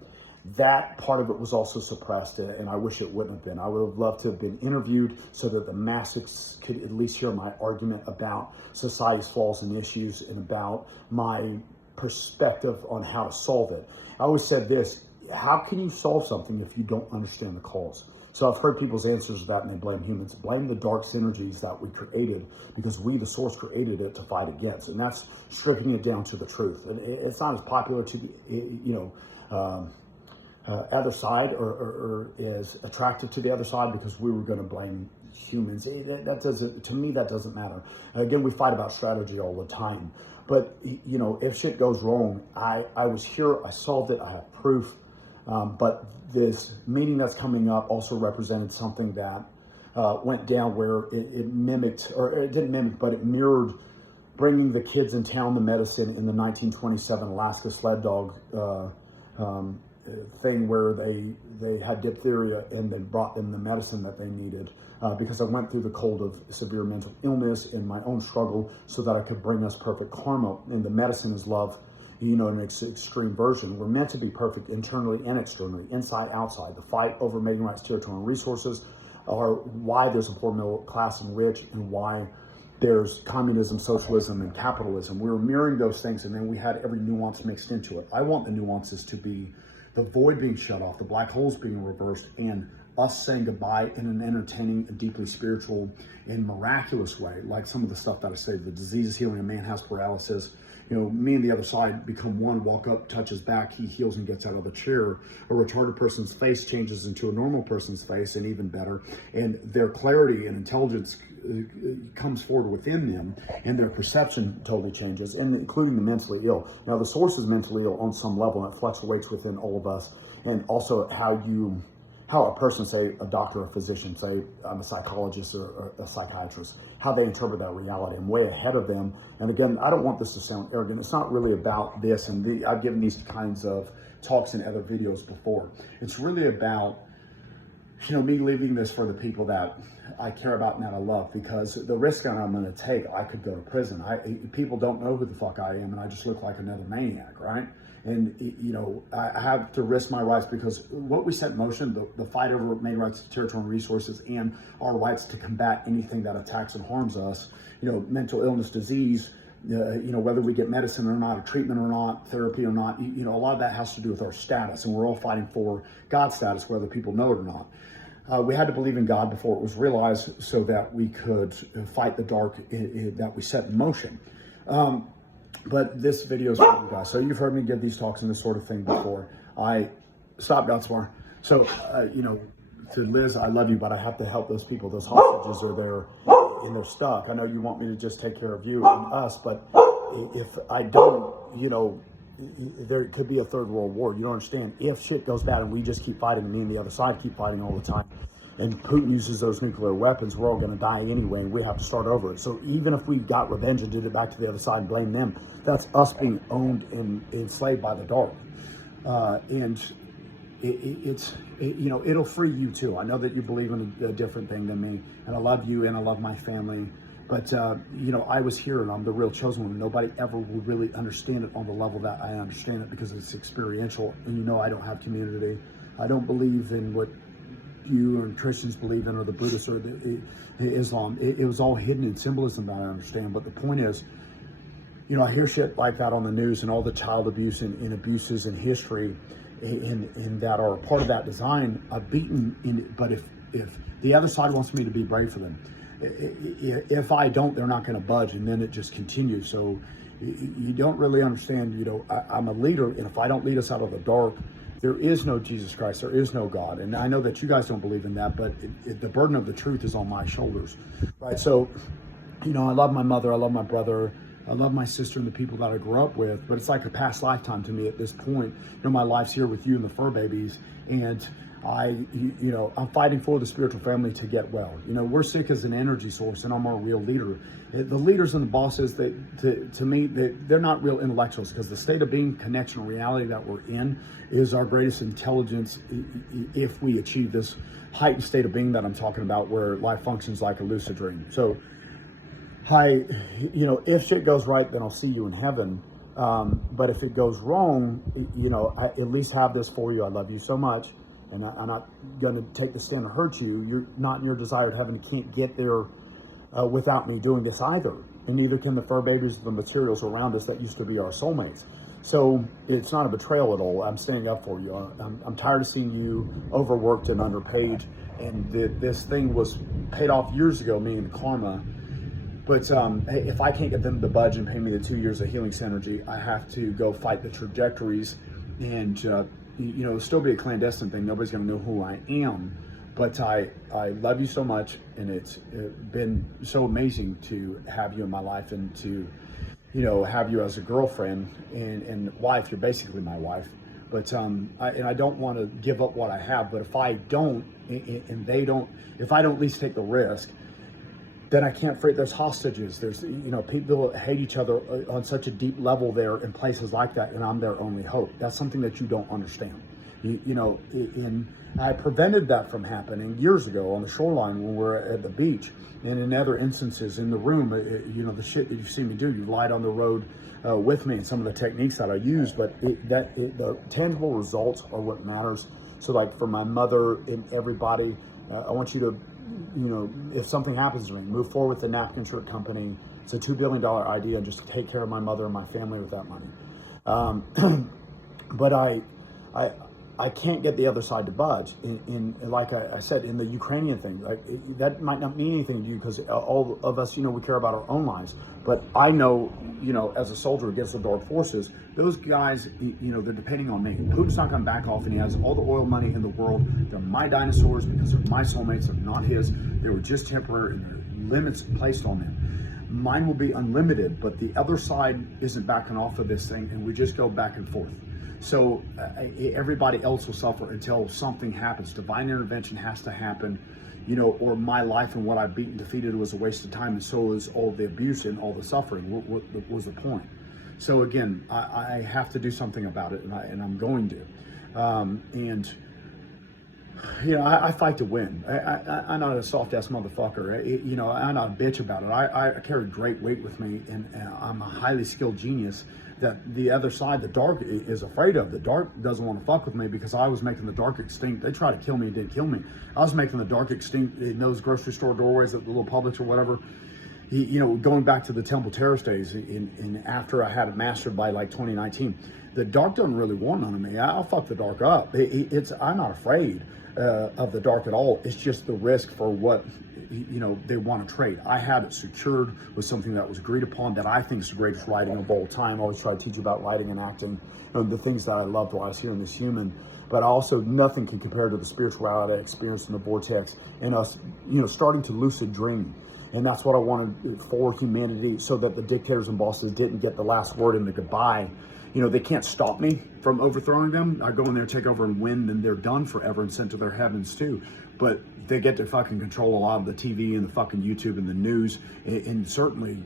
that part of it was also suppressed, and I wish it wouldn't have been. I would have loved to have been interviewed so that the masses could at least hear my argument about society's flaws and issues and about my perspective on how to solve it. I always said this: how can you solve something if you don't understand the cause? So I've heard people's answers to that, and they blame humans. Blame the dark synergies that we created, because we, the source, created it to fight against. And that's stripping it down to the truth. And it's not as popular to the, other side or is attractive to the other side, because we were going to blame humans. That doesn't, to me, that doesn't matter. Again, we fight about strategy all the time. But, if shit goes wrong, I was here, I solved it, I have proof. But this meeting that's coming up also represented something that went down where it mimicked, or it didn't mimic, but it mirrored bringing the kids in town the medicine in the 1927 Alaska sled dog thing, where they had diphtheria and then brought them the medicine that they needed, because I went through the cold of severe mental illness and my own struggle, so that I could bring us perfect karma. And the medicine is love, in an extreme version. We're meant to be perfect internally and externally, inside, outside. The fight over mating rights, territory, and resources are why there's a poor middle class and rich, and why there's communism, socialism, and capitalism. We were mirroring those things, and then we had every nuance mixed into it. I want the nuances to be the void being shut off, the black holes being reversed, and us saying goodbye in an entertaining, deeply spiritual, and miraculous way, like some of the stuff that I say, the disease is healing, a man has paralysis. Me and the other side become one, walk up, touch his back, he heals and gets out of the chair. A retarded person's face changes into a normal person's face, and even better. And their clarity and intelligence comes forward within them, and their perception totally changes, and including the mentally ill. Now, the source is mentally ill on some level, and it fluctuates within all of us. And also how a person, say a doctor or a physician, say I'm a psychologist or a psychiatrist, how they interpret that reality. I'm way ahead of them. And again, I don't want this to sound arrogant. It's not really about this. And I've given these kinds of talks in other videos before. It's really about, me leaving this for the people that I care about and that I love, because the risk that I'm going to take, I could go to prison. People don't know who the fuck I am, and I just look like another maniac, right? And, I have to risk my rights, because what we set in motion, the fight over mating rights, territory, and resources, and our rights to combat anything that attacks and harms us, mental illness, disease, whether we get medicine or not, or treatment or not, therapy or not, a lot of that has to do with our status, and we're all fighting for God's status, whether people know it or not. We had to believe in God before it was realized, so that we could fight the dark that we set in motion. But this video is for you guys. So you've heard me give these talks and this sort of thing before. Stop, Dunsmore. So, to Liz, I love you, but I have to help those people. Those hostages are there and they're stuck. I know you want me to just take care of you and us, but if I don't, there could be a third world war. You don't understand. If shit goes bad and we just keep fighting, and me and the other side keep fighting all the time, and Putin uses those nuclear weapons, we're all going to die anyway, and we have to start over. So even if we got revenge and did it back to the other side and blame them, that's us being owned and enslaved by the dark. And it'll free you too. I know that you believe in a different thing than me, and I love you and I love my family. But, I was here and I'm the real chosen one. Nobody ever will really understand it on the level that I understand it, because it's experiential. And I don't have community. I don't believe in what you and Christians believe in, or the Buddhists or the Islam. It was all hidden in symbolism that I understand. But the point is, I hear shit like that on the news, and all the child abuse and abuses in history in that are a part of that design. I've beaten in it, but if the other side wants me to be brave for them, if I don't, they're not going to budge, and then it just continues. So you don't really understand. I'm a leader, and if I don't lead us out of the dark, there is no Jesus Christ, there is no God. And I know that you guys don't believe in that, but the burden of the truth is on my shoulders, right? So, I love my mother, I love my brother, I love my sister and the people that I grew up with, but it's like a past lifetime to me at this point. My life's here with you and the fur babies, and I'm fighting for the spiritual family to get well. We're sick as an energy source, and I'm our real leader. The leaders and the bosses, to me, they're not real intellectuals, because the state of being, connection, reality that we're in is our greatest intelligence if we achieve this heightened state of being that I'm talking about, where life functions like a lucid dream. So, if shit goes right, then I'll see you in heaven. But if it goes wrong, I at least have this for you. I love you so much. And I'm not going to take the stand to hurt you. You're not in your desired heaven. You can't get there without me doing this either. And neither can the fur babies or the materials around us that used to be our soulmates. So it's not a betrayal at all. I'm standing up for you. I'm tired of seeing you overworked and underpaid. And this thing was paid off years ago, meaning the karma. But if I can't get them to budge and pay me the 2 years of healing synergy, I have to go fight the trajectories and it'll still be a clandestine thing. Nobody's going to know who I am, but I love you so much, and it's been so amazing to have you in my life, and to, have you as a girlfriend and wife. You're basically my wife, but I don't want to give up what I have. But if I don't, and they don't, if I don't at least take the risk, then I can't freight. There's hostages. There's, people hate each other on such a deep level there in places like that, and I'm their only hope. That's something that you don't understand. And I prevented that from happening years ago on the shoreline when we're at the beach, and in other instances in the room. The shit that you've seen me do. You've lied on the road with me, and some of the techniques that I use, but the tangible results are what matters. So, like, for my mother and everybody, I want you to, if something happens to me, move forward with the napkin shirt company. It's a $2 billion idea, and just take care of my mother and my family with that money. But I can't get the other side to budge. In like I said, in the Ukrainian thing, that might not mean anything to you, because all of us, we care about our own lives. But I know, as a soldier against the dark forces, those guys, they're depending on me. Putin's not going to back off, and he has all the oil money in the world. They're my dinosaurs because they're my soulmates. They're not his. They were just temporary, and there are limits placed on them. Mine will be unlimited, but the other side isn't backing off of this thing, and we just go back and forth. So everybody else will suffer until something happens. Divine intervention has to happen, or my life and what I've beaten, defeated was a waste of time, and so is all the abuse and all the suffering. What was the point? So again, I have to do something about it, and I'm going to. I fight to win. I'm not a soft-ass motherfucker. I'm not a bitch about it. I carry great weight with me, and I'm a highly skilled genius that the other side, the dark, is afraid of. The dark doesn't want to fuck with me, because I was making the dark extinct. They tried to kill me and didn't kill me. I was making the dark extinct in those grocery store doorways at the little Publix or whatever. going back to the Temple Terrace days, and after I had it mastered by like 2019, the dark doesn't really want none of me. I'll fuck the dark up. I'm not afraid of the dark at all. It's just the risk for what they want to trade. I had it secured with something that was agreed upon that I think is the greatest writing of all time. I always try to teach you about writing and acting, the things that I loved while I was here in this human. But also, nothing can compare to the spirituality I experienced in the vortex and us, starting to lucid dream. And that's what I wanted for humanity, so that the dictators and bosses didn't get the last word in the goodbye. They can't stop me from overthrowing them. I go in there, take over and win, and they're done forever and sent to their heavens too. But they get to fucking control a lot of the TV and the fucking YouTube and the news, and certainly,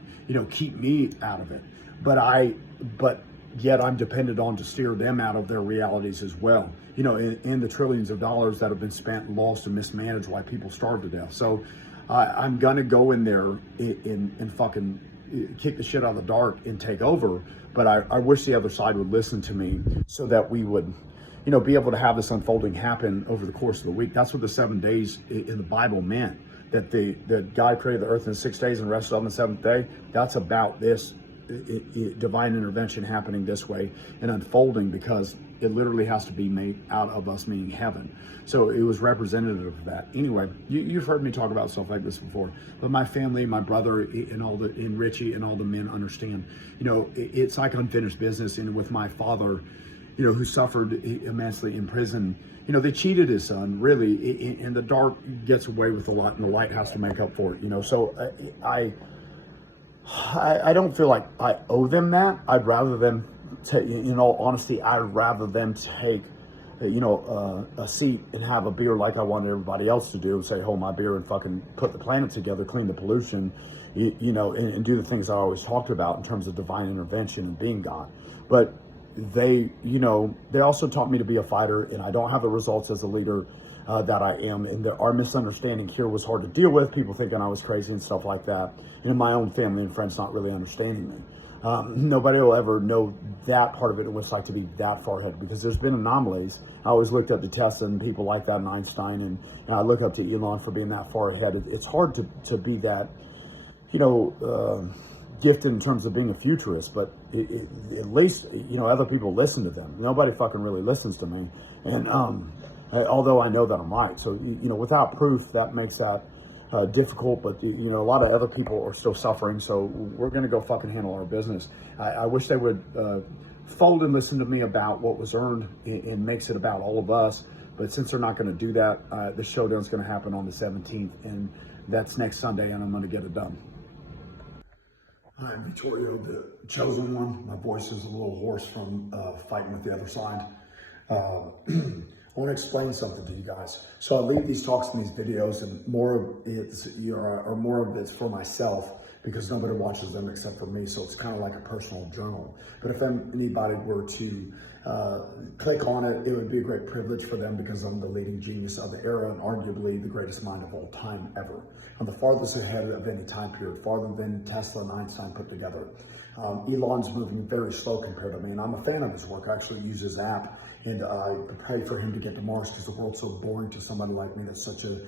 keep me out of it. But yet I'm dependent on to steer them out of their realities as well. In the trillions of dollars that have been spent, lost, and mismanaged while people starve to death. So I'm gonna go in there and fucking kick the shit out of the dark and take over. But I wish the other side would listen to me, so that we would, be able to have this unfolding happen over the course of the week. That's what the 7 days in the Bible meant. That God created the earth in 6 days and rested on the seventh day. That's about this divine intervention happening this way and unfolding, because it literally has to be made out of us, meaning heaven. So it was representative of that. Anyway, you've heard me talk about stuff like this before, but my family, my brother, and Richie and all the men understand, it's like unfinished business. And with my father, who suffered immensely in prison, they cheated his son, really, and the dark gets away with a lot, and the light has to make up for it, So I don't feel like I owe them that. I'd rather them take, in all honesty, I'd rather them take, a seat and have a beer like I wanted everybody else to do, say, hold my beer and fucking put the planet together, clean the pollution, and do the things I always talked about in terms of divine intervention and being God. But they also taught me to be a fighter, and I don't have the results as a leader that I am. And our misunderstanding here was hard to deal with, people thinking I was crazy and stuff like that. And my own family and friends not really understanding me. Nobody will ever know that part of it, what it's like to be that far ahead, because there's been anomalies. I always looked up to Tesla and people like that, and Einstein, and I look up to Elon for being that far ahead. It's hard to be that, gifted in terms of being a futurist, but at least, other people listen to them. Nobody fucking really listens to me. And although I know that I'm right. So, without proof, that makes that difficult, but a lot of other people are still suffering, so we're going to go fucking handle our business. I wish they would fold and listen to me about what was earned and makes it about all of us, but since they're not going to do that, the showdown's going to happen on the 17th, and that's next Sunday, and I'm going to get it done. I'm Vittorio, the chosen one. My voice is a little hoarse from fighting with the other side. I want to explain something to you guys. So I leave these talks and these videos, and more of it's for myself, because nobody watches them except for me. So it's kind of like a personal journal. But if anybody were to click on it, it would be a great privilege for them, because I'm the leading genius of the era and arguably the greatest mind of all time ever. I'm the farthest ahead of any time period, farther than Tesla and Einstein put together. Elon's moving very slow compared to me, and I'm a fan of his work. I actually use his app, and I pray for him to get to Mars, because the world's so boring to somebody like me that's such a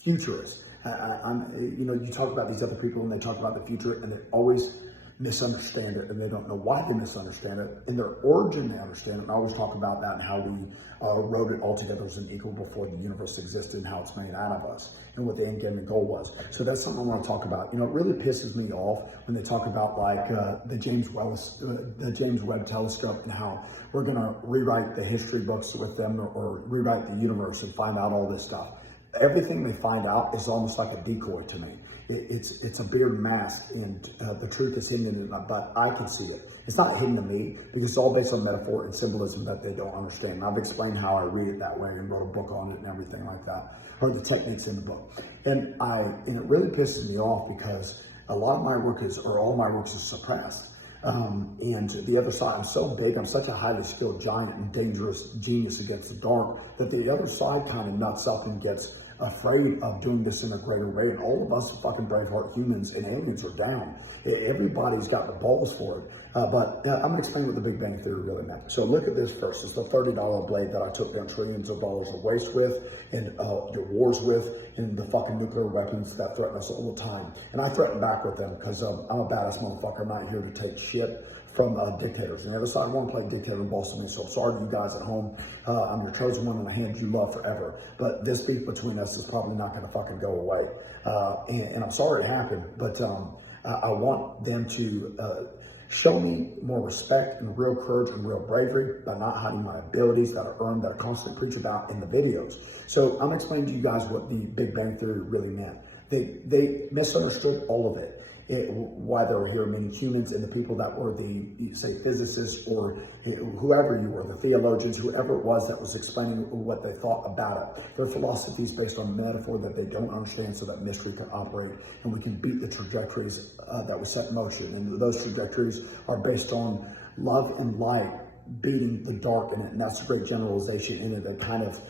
futurist. You talk about these other people, and they talk about the future, and they always misunderstand it, and they don't know why they misunderstand it. In their origin, they understand it. And I always talk about that and how we wrote it all together as an equal before the universe existed, and how it's made out of us, and what the end game and goal was. So that's something I want to talk about. It really pisses me off when they talk about like the James Webb Telescope, and how we're going to rewrite the history books with them, or rewrite the universe and find out all this stuff. Everything they find out is almost like a decoy to me. It's a beard mask, and the truth is hidden in it, but I can see it. It's not hidden to me, because it's all based on metaphor and symbolism that they don't understand. And I've explained how I read it that way, and wrote a book on it and everything like that, or the techniques in the book. And it really pisses me off, because a lot of my work all my work is suppressed. And the other side, I'm so big, I'm such a highly skilled giant and dangerous genius against the dark, that the other side kind of nuts up and gets afraid of doing this in a greater way. And all of us fucking Braveheart humans and aliens are down. Everybody's got the balls for it. But I'm going to explain what the Big Bang Theory really meant. So look at this first. It's the $30 blade that I took down trillions of dollars of waste with, and your wars with, and the fucking nuclear weapons that threaten us all the time. And I threaten back with them because I'm a badass motherfucker. I'm not here to take shit from dictators. And the other side want to play dictator and boss to me. So sorry to you guys at home. I'm your chosen one and I hand you love forever. But this beef between us is probably not going to fucking go away. And I'm sorry it happened, but I want them to show me more respect and real courage and real bravery by not hiding my abilities that are earned, that I constantly preach about in the videos. So I'm explaining to you guys what the Big Bang Theory really meant. They misunderstood all of it. Why there were here many humans and the people that were the, say, physicists or whoever you were, the theologians, whoever it was that was explaining what they thought about it. Their philosophy is based on metaphor that they don't understand so that mystery can operate and we can beat the trajectories that we set in motion. And those trajectories are based on love and light beating the dark in it. And that's a great generalization in it that kind of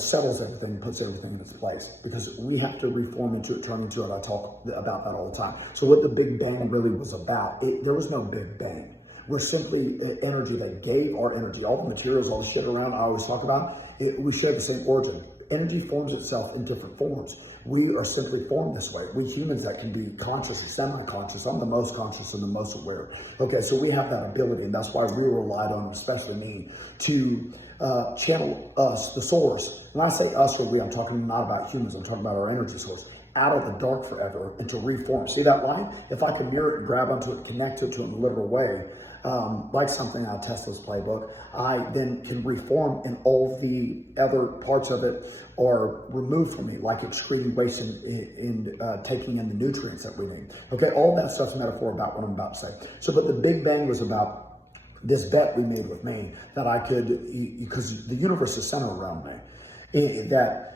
settles everything, puts everything in its place, because we have to reform into it, turn into it. I talk about that all the time. So what the Big Bang really was about, there was no Big Bang. We're simply energy that gave our energy. All the materials, all the shit around I always talk about, we share the same origin. Energy forms itself in different forms. We are simply formed this way. We humans that can be conscious or semi-conscious. I'm the most conscious and the most aware. Okay, so we have that ability, and that's why we relied on, especially me, to channel us, the source. When I say us or we, I'm talking not about humans, I'm talking about our energy source, out of the dark forever and to reform. See that line? If I can mirror it and grab onto it, connect it to it in a literal way, like something out of Tesla's playbook, I then can reform, and all the other parts of it are removed from me, like excreting waste and taking in the nutrients that we need. Okay, all that stuff's metaphor about what I'm about to say. So, but the Big Bang was about this bet we made with Maine that I could, because the universe is centered around me, that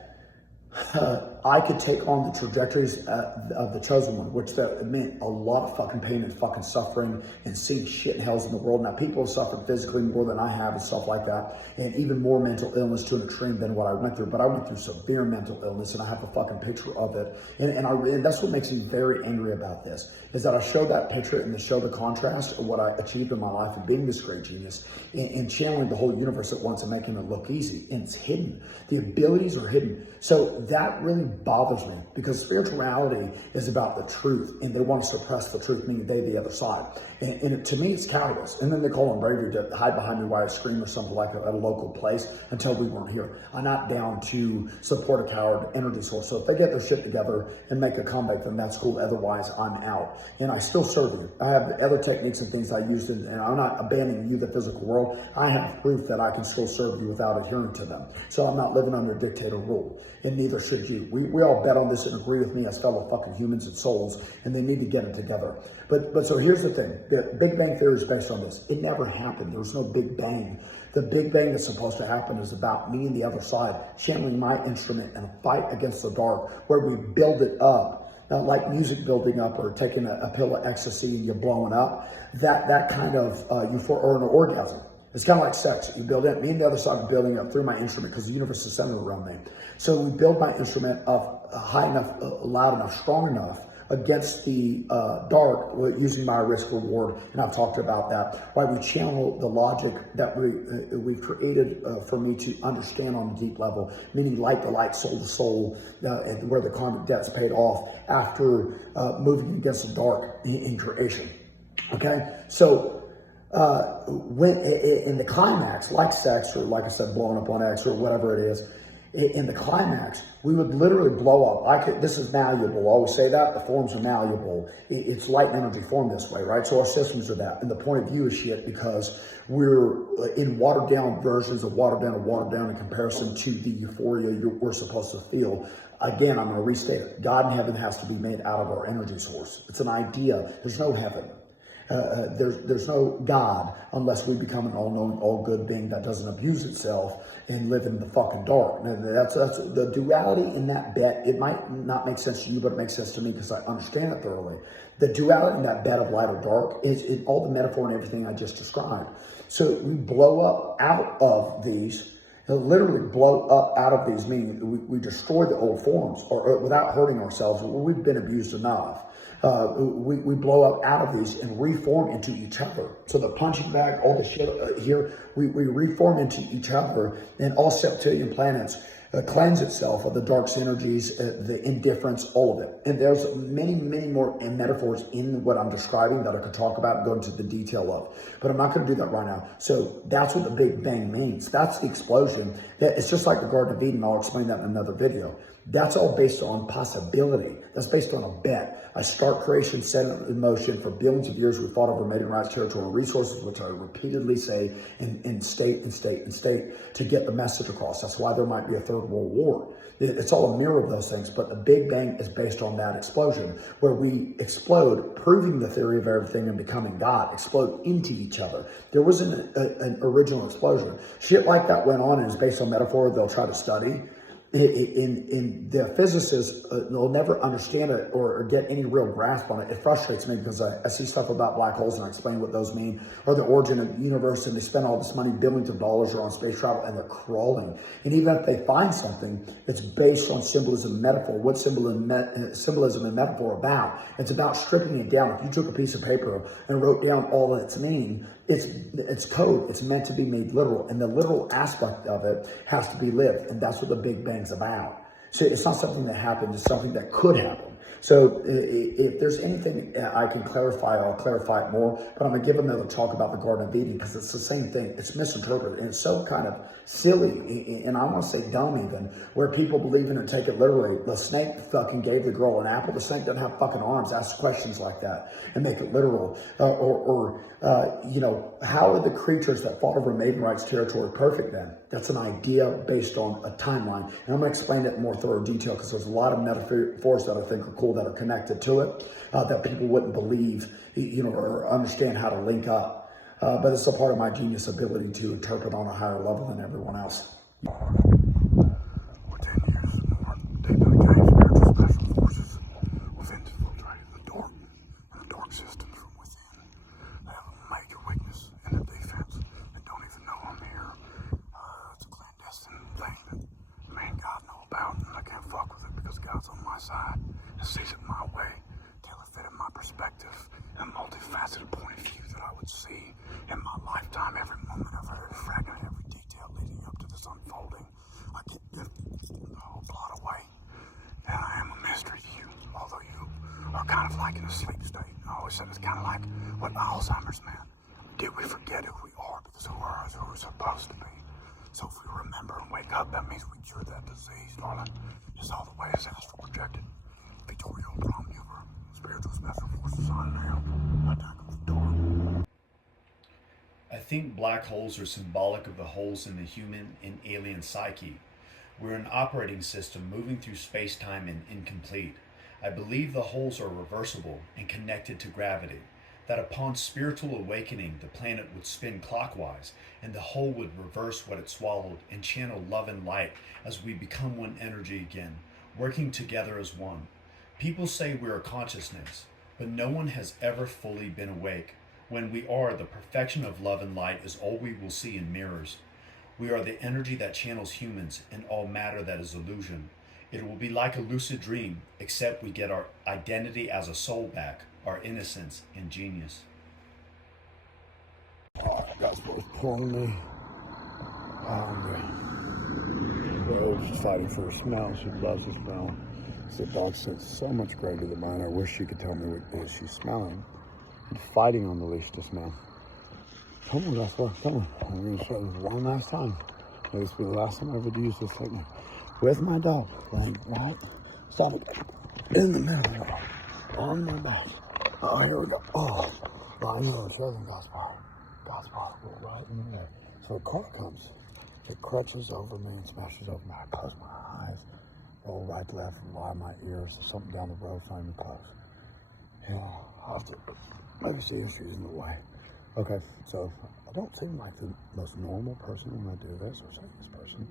I could take on the trajectories of the chosen one, which that meant a lot of fucking pain and fucking suffering and seeing shit and hells in the world. Now, people have suffered physically more than I have and stuff like that, and even more mental illness to an extreme than what I went through. But I went through severe mental illness, and I have a fucking picture of it. And that's what makes me very angry about this, is that I show that picture and to show the contrast of what I achieved in my life of being this great genius and channeling the whole universe at once and making it look easy. And it's hidden. The abilities are hidden. So that really bothers me, because spirituality is about the truth, and they want to suppress the truth, meaning they, the other side. And to me, it's cowardice. And then they call on bravery to hide behind me while I scream or something like that at a local place until we weren't here. I'm not down to support a coward energy source. So if they get their shit together and make a comeback, then that's cool. Otherwise, I'm out. And I still serve you. I have other techniques and things I used, and I'm not abandoning you, the physical world. I have proof that I can still serve you without adhering to them. So I'm not living under dictator rule, and neither should you. We all bet on this and agree with me as fellow fucking humans and souls, and they need to get it together. But so here's the thing. The Big Bang Theory is based on this. It never happened. There was no Big Bang. The Big Bang that's supposed to happen is about me and the other side channeling my instrument in a fight against the dark, where we build it up. Not like music building up or taking a pill of ecstasy and you're blowing up. That kind of euphoria or an orgasm. It's kind of like sex. You build it. Me and the other side are building up through my instrument, because the universe is centered around me. So we build my instrument up high enough, loud enough, strong enough against the dark, using my risk reward. And I've talked about that. Why we channel the logic that we've created for me to understand on a deep level, meaning light to light, soul to soul, where the karmic debt's paid off after moving against the dark in creation. Okay, so when in the climax, like sex, or like I said, blowing up on X or whatever it is, in the climax, we would literally blow up. This is malleable. I always say that. The forms are malleable. It's light and energy formed this way, right? So our systems are that. And the point of view is shit, because we're in watered down versions of watered down in comparison to the euphoria we're supposed to feel. Again, I'm going to restate it. God in heaven has to be made out of our energy source. It's an idea. There's no heaven. There's no God unless we become an all-knowing, all-good being that doesn't abuse itself and live in the fucking dark. Now, that's the duality in that bet. It might not make sense to you, but it makes sense to me because I understand it thoroughly. The duality in that bet of light or dark is in all the metaphor and everything I just described. So we blow up out of these They'll literally blow up out of these, meaning we destroy the old forms or without hurting ourselves. We've been abused enough. We blow up out of these and reform into each other. So the punching bag, all the shit here, we reform into each other, and all septillion planets cleanse itself of the dark synergies, the indifference, all of it. And there's many, many more metaphors in what I'm describing that I could talk about and go into the detail of. But I'm not going to do that right now. So that's what the Big Bang means. That's the explosion. It's just like the Garden of Eden. I'll explain that in another video. That's all based on possibility. That's based on a bet. A start creation set in motion for billions of years. We fought over mating rights, territorial resources, which I repeatedly say in state to get the message across. That's why there might be a third world war. It's all a mirror of those things, but the Big Bang is based on that explosion, where we explode, proving the theory of everything and becoming God, explode into each other. There wasn't an original explosion. Shit like that went on and is based on metaphor they'll try to study. In the physicists, they'll never understand it or get any real grasp on it. It frustrates me because I see stuff about black holes and I explain what those mean, or the origin of the universe, and they spend all this money, billions of dollars, are on space travel, and they're crawling. And even if they find something that's based on symbolism and metaphor, what symbolism and metaphor about? It's about stripping it down. If you took a piece of paper and wrote down all its meaning, it's code. It's meant to be made literal, and the literal aspect of it has to be lived, and that's what the Big Bang's about. So it's not something that happened, it's something that could happen. So if there's anything I can clarify, I'll clarify it more, but I'm gonna give another talk about the Garden of Eden because it's the same thing. It's misinterpreted and it's so kind of silly, and I want to say dumb even, where people believe in it and take it literally. The snake fucking gave the girl an apple. The snake doesn't have fucking arms. Ask questions like that and make it literal. How are the creatures that fought over maiden rights territory perfect then? That's an idea based on a timeline. And I'm going to explain it in more thorough detail because there's a lot of metaphors that I think are cool that are connected to it that people wouldn't believe, or understand how to link up. But it's a part of my genius ability to interpret on a higher level than everyone else. For 10 years more, they've been against spiritual special forces within infiltrated the dark systems from within. They have a major weakness in their defense. They don't even know I'm here. It's a clandestine thing that me and God know about, and I can't fuck with it because God's on my side and sees it my way, tailor-fitted my perspective and multifaceted point of view that I would see in my lifetime, every moment of every fragment, every detail leading up to this unfolding. I get the whole plot away, and I am a mystery to you, although you are kind of like in a sleep state. I always said it's kind of like what Alzheimer's meant. Did we forget who we are because who are us, who we're supposed to be? So if we remember and wake up, that means we cure that disease, darling. It's all the way as astral projected. Vittorio Bromnever, spiritual special forces on now. Attack of the door. I think black holes are symbolic of the holes in the human and alien psyche. We're an operating system moving through space-time and incomplete. I believe the holes are reversible and connected to gravity, that upon spiritual awakening, the planet would spin clockwise and the hole would reverse what it swallowed and channel love and light as we become one energy again, working together as one. People say we're a consciousness, but no one has ever fully been awake. When we are, the perfection of love and light is all we will see in mirrors. We are the energy that channels humans and all matter that is illusion. It will be like a lucid dream, except we get our identity as a soul back, our innocence and genius. God's both pulling me. The earth is fighting for her smell. She loves her smell. It's a dog sense so much greater than mine. I wish she could tell me what it is she's smelling. I'm fighting on the leash to smell. Come on, Joshua, come on. I'm going to show this one last time. Maybe this will be the last time I ever use this technique. With my dog, right? Stop it. In the middle, on my dog. Oh, here we go. Oh, I know, show them God's power. God's power, right in there. So a car comes. It crutches over me and smashes over me. I close my eyes, roll right to left, and lie my ears. There's something down the road, find me close. I'll have to, maybe see if she's in the way. Okay, so I don't seem like the most normal person when I do this, or say this person.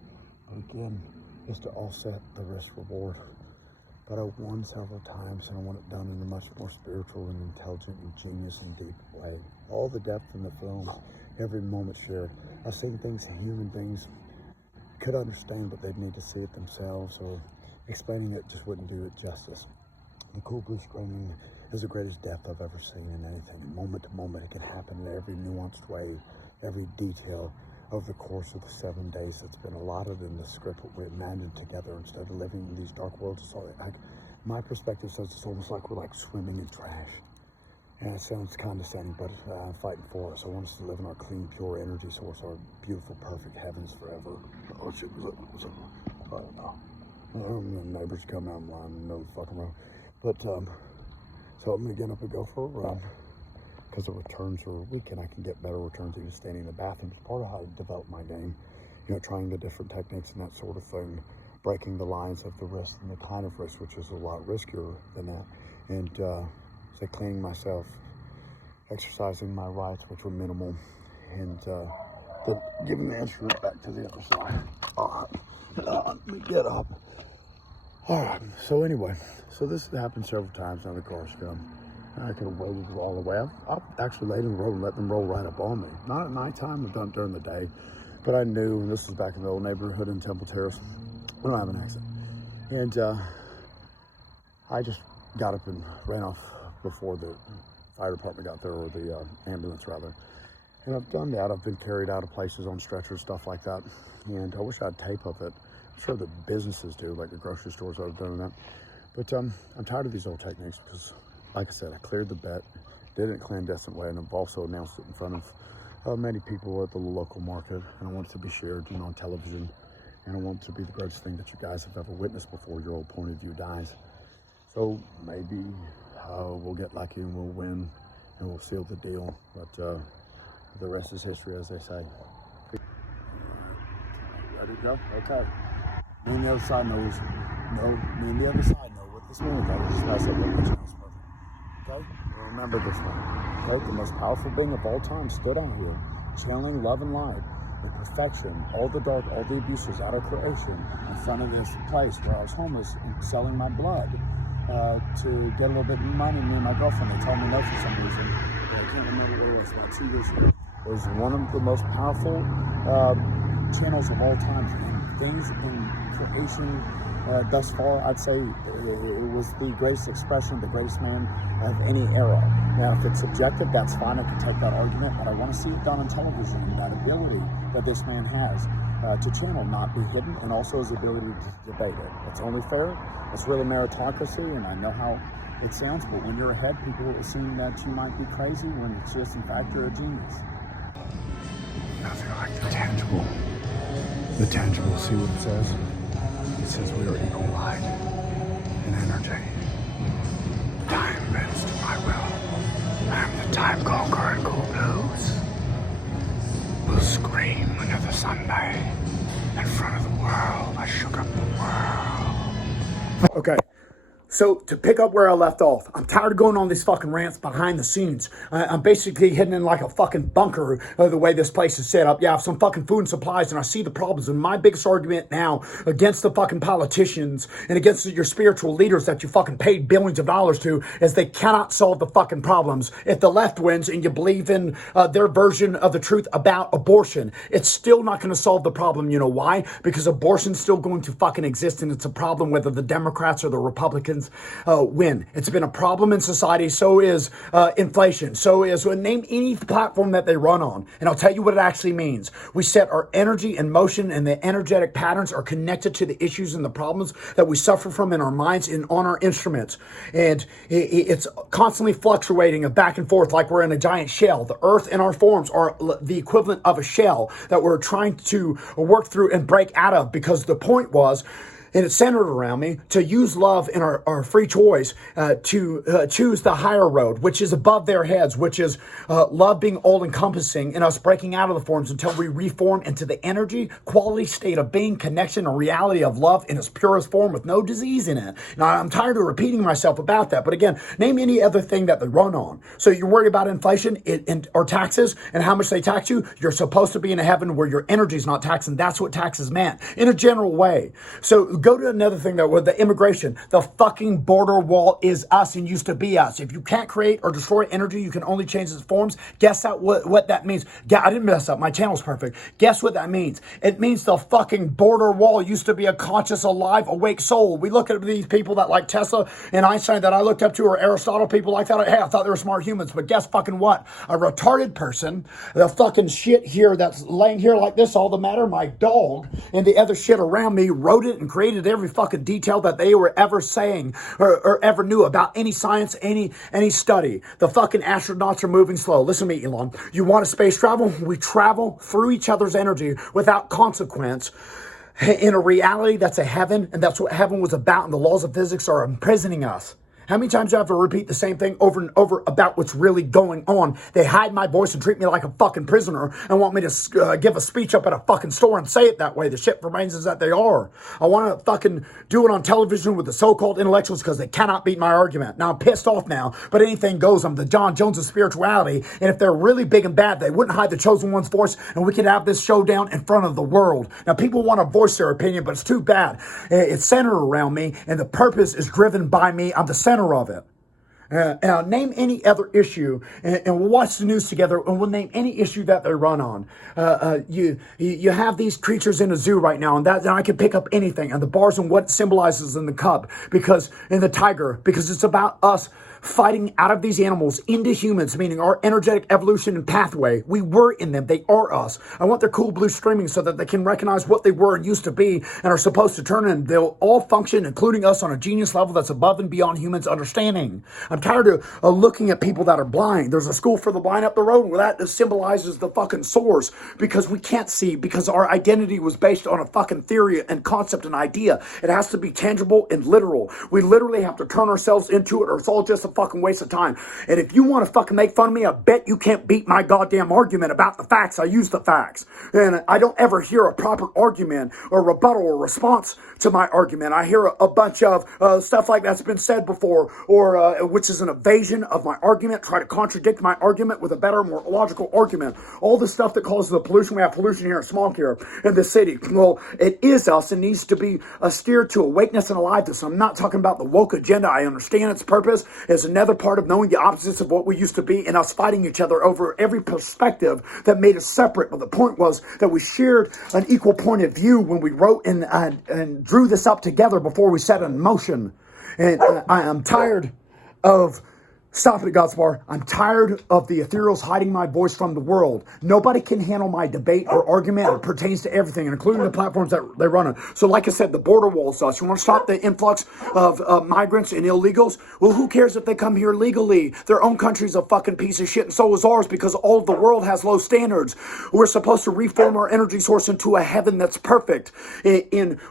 But again, it's to offset the risk reward. But I've won several times, and I want it done in a much more spiritual and intelligent and genius and deep way. All the depth in the film, every moment shared. I've seen things, human beings, could understand, but they'd need to see it themselves, or explaining it just wouldn't do it justice. The cool blue screaming is the greatest depth I've ever seen in anything. And moment to moment, it can happen in every nuanced way, every detail over the course of the 7 days that's been allotted in the script that we're imagined together instead of living in these dark worlds. So, like, my perspective says it's almost like we're like swimming in trash. And it sounds condescending, but I'm fighting for us. I want us to live in our clean, pure energy source, our beautiful, perfect heavens forever. Oh shit, what's up? I don't know. The neighbors come out, I'm lying, no fucking road. But, so I'm gonna get up and go for a run, because the returns are weak, and I can get better returns than just standing in the bathroom. It's part of how I develop my game, you know, trying the different techniques and that sort of thing, breaking the lines of the risk and the kind of risk, which is a lot riskier than that. And, say cleaning myself, exercising my rights, which were minimal, and then giving the instrument back to the other side. All right, let me get up. All right, so anyway, so this has happened several times now. The cars come. I could have waited all the way. I've actually laid in the road and let them roll right up on me. Not at nighttime, I've done it during the day, but I knew, and this was back in the old neighborhood in Temple Terrace, we don't have an accident. And I just got up and ran off before the fire department got there, or the ambulance rather. And I've done that. I've been carried out of places on stretchers, stuff like that. And I wish I had tape of it. I'm sure the businesses do, like the grocery stores that have done that. But I'm tired of these old techniques because, like I said, I cleared the bet, did it in a clandestine way, and I've also announced it in front of many people at the local market. And I want it to be shared, you know, on television. And I want it to be the greatest thing that you guys have ever witnessed before your old point of view dies. So maybe we'll get lucky and we'll win and we'll seal the deal. But the rest is history, as they say. Ready to go? Okay. Me and the other side knows. No, me and the other side know what this means. I just mess up what the channel's perfect. Okay? Remember this one. Okay? The most powerful being of all time stood out here, channeling love and light, the perfection, all the dark, all the abuses out of creation, in front of this place where I was homeless and selling my blood. To get a little bit of money, me and my girlfriend, they told me no for some reason. But I can't remember what it was. About 2 years ago. It was one of the most powerful channels of all time. And things in creation thus far, I'd say it was the greatest expression, the greatest man of any era. Now, if it's subjective, that's fine. I can take that argument, but I want to see it done on television, that ability that this man has to channel, not be hidden, and also his ability to debate it. It's only fair. It's really meritocracy, and I know how it sounds, but when you're ahead, people will assume that you might be crazy when it's just, in fact, you're a genius. Nothing like the tangible. The tangible, see what it says? It says we are equal light and energy. Time bends to my will. I am the time conqueror in cool blues. We'll scream another Sunday in front of the world. I shook up the world. Okay. So, to pick up where I left off, I'm tired of going on these fucking rants behind the scenes. I'm basically hidden in like a fucking bunker the way this place is set up. Yeah, I have some fucking food and supplies, and I see the problems. And my biggest argument now against the fucking politicians and against your spiritual leaders that you fucking paid billions of dollars to is they cannot solve the fucking problems. If the left wins and you believe in their version of the truth about abortion, it's still not going to solve the problem. You know why? Because abortion's still going to fucking exist, and it's a problem whether the Democrats or the Republicans win. It's been a problem in society. So is inflation. So is, name any platform that they run on. And I'll tell you what it actually means. We set our energy in motion, and the energetic patterns are connected to the issues and the problems that we suffer from in our minds and on our instruments. And it's constantly fluctuating back and forth like we're in a giant shell. The earth and our forms are the equivalent of a shell that we're trying to work through and break out of, because the point was, and it's centered around me, to use love in our free choice to choose the higher road, which is above their heads, which is love being all-encompassing and us breaking out of the forms until we reform into the energy, quality state of being, connection, and reality of love in its purest form with no disease in it. Now, I'm tired of repeating myself about that, but again, name any other thing that they run on. So you're worried about inflation or taxes and how much they tax you? You're supposed to be in a heaven where your energy is not taxed, and that's what taxes meant in a general way. So go to another thing though, with the immigration. The fucking border wall is us and used to be us. If you can't create or destroy energy, you can only change its forms. Guess out what that means. Yeah, I didn't mess up. My channel's perfect. Guess what that means? It means the fucking border wall used to be a conscious, alive, awake soul. We look at these people that like Tesla and Einstein that I looked up to, or Aristotle, people like that. Hey, I thought they were smart humans, but guess fucking what? A retarded person, the fucking shit here that's laying here like this, all the matter, my dog, and the other shit around me wrote it and created every fucking detail that they were ever saying or ever knew about any science, any study. The fucking astronauts are moving slow. Listen to me, Elon. You want to space travel? We travel through each other's energy without consequence in a reality that's a heaven, and that's what heaven was about, and the laws of physics are imprisoning us. How many times do I have to repeat the same thing over and over about what's really going on? They hide my voice and treat me like a fucking prisoner and want me to give a speech up at a fucking store and say it that way. The shit remains as that they are. I want to fucking do it on television with the so-called intellectuals because they cannot beat my argument. Now, I'm pissed off now, but anything goes. I'm the John Jones of spirituality, and if they're really big and bad, they wouldn't hide the chosen one's voice, and we could have this showdown in front of the world. Now, people want to voice their opinion, but it's too bad. It's centered around me, and the purpose is driven by me. I'm the center of it. And name any other issue, and we'll watch the news together, and we'll name any issue that they run on. You have these creatures in a zoo right now, and I can pick up anything, and the bars and what it symbolizes in the cub, in the tiger, because it's about us fighting out of these animals into humans, meaning our energetic evolution and pathway. We were in them. They are us. I want their cool blue streaming so that they can recognize what they were and used to be and are supposed to turn in. They'll all function, including us, on a genius level that's above and beyond humans' understanding. I'm tired of looking at people that are blind. There's a school for the blind up the road where that symbolizes the fucking source, because we can't see, because our identity was based on a fucking theory and concept and idea. It has to be tangible and literal. We literally have to turn ourselves into it, or it's all just a fucking waste of time. And if you want to fucking make fun of me, I bet you can't beat my goddamn argument about the facts. I use the facts. And I don't ever hear a proper argument or rebuttal or response to my argument. I hear a bunch of stuff like that's been said before, or which is an evasion of my argument, try to contradict my argument with a better, more logical argument. All the stuff that causes the pollution. We have pollution here and smog here in the city. Well, it is us and needs to be steered to awakeness and aliveness. I'm not talking about the woke agenda. I understand its purpose. It's another part of knowing the opposites of what we used to be and us fighting each other over every perspective that made us separate. But the point was that we shared an equal point of view when we wrote and drew this up together before we set it in motion. And I am tired of... Stop it, Godspar. I'm tired of the ethereals hiding my voice from the world. Nobody can handle my debate or argument. It pertains to everything, including the platforms that they run on. So like I said, the border wall is us. You want to stop the influx of migrants and illegals? Well, who cares if they come here legally? Their own country's a fucking piece of shit, and so is ours, because all of the world has low standards. We're supposed to reform our energy source into a heaven that's perfect,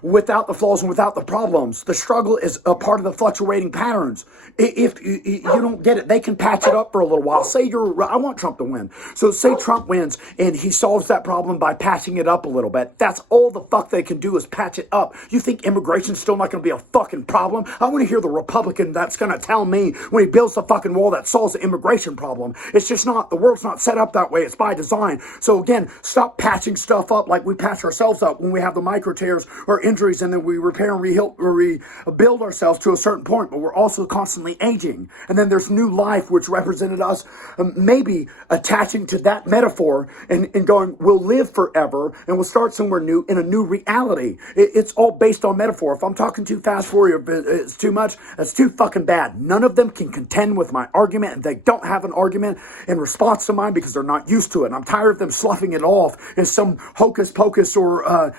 without the flaws and without the problems. The struggle is a part of the fluctuating patterns. If you don't get it, they can patch it up for a little while. I want Trump to win. So say Trump wins and he solves that problem by patching it up a little bit. That's all the fuck they can do, is patch it up. You think immigration's still not going to be a fucking problem? I want to hear the Republican that's going to tell me when he builds the fucking wall that solves the immigration problem. It's just not. The world's not set up that way. It's by design. So again, stop patching stuff up like we patch ourselves up when we have the micro tears or injuries, and then we repair and rebuild ourselves to a certain point. But we're also constantly aging. And then there's new life, which represented us maybe attaching to that metaphor and going, we'll live forever and we'll start somewhere new in a new reality. It's all based on metaphor. If I'm talking too fast for you, it's too much, that's too fucking bad. None of them can contend with my argument, and they don't have an argument in response to mine because they're not used to it. And I'm tired of them sloughing it off as some hocus pocus or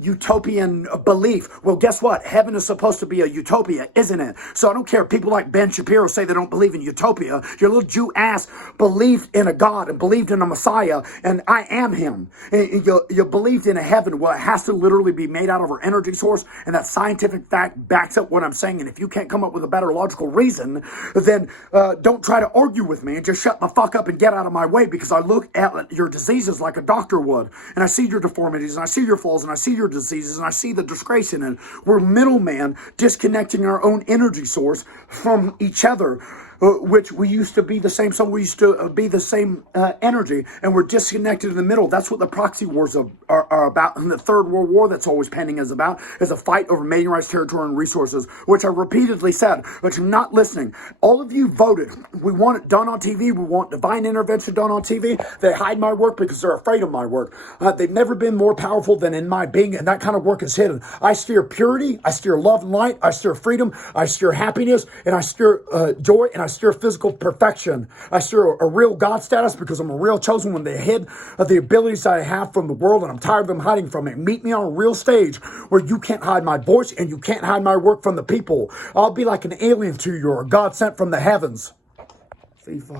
utopian belief. Well, guess what? Heaven is supposed to be a utopia, isn't it? So I don't care if people like Ben Shapiro say they don't believe in utopia. Your little Jew ass believed in a God and believed in a Messiah, and I am him. And you believed in a heaven. Well, it has to literally be made out of our energy source, and that scientific fact backs up what I'm saying. And if you can't come up with a better logical reason, then don't try to argue with me and just shut the fuck up and get out of my way, because I look at your diseases like a doctor would, and I see your deformities, and I see your flaws, and I see your diseases, and I see the disgrace in it. We're middleman disconnecting our own energy source from each other. which we used to be the same soul, we used to be the same energy, and we're disconnected in the middle. That's what the proxy wars are about. And the Third World War that's always pending is about, is a fight over mating rights, territory, and resources, which I repeatedly said, but you're not listening. All of you voted. We want it done on TV. We want divine intervention done on TV. They hide my work because they're afraid of my work. They've never been more powerful than in my being, and that kind of work is hidden. I steer purity, I steer love and light, I steer freedom, I steer happiness, and I steer joy, and I steer physical perfection. I steer a real God status because I'm a real chosen one. They hid the abilities that I have from the world, and I'm tired of them hiding from it. Meet me on a real stage where you can't hide my voice and you can't hide my work from the people. I'll be like an alien to you, or a God sent from the heavens.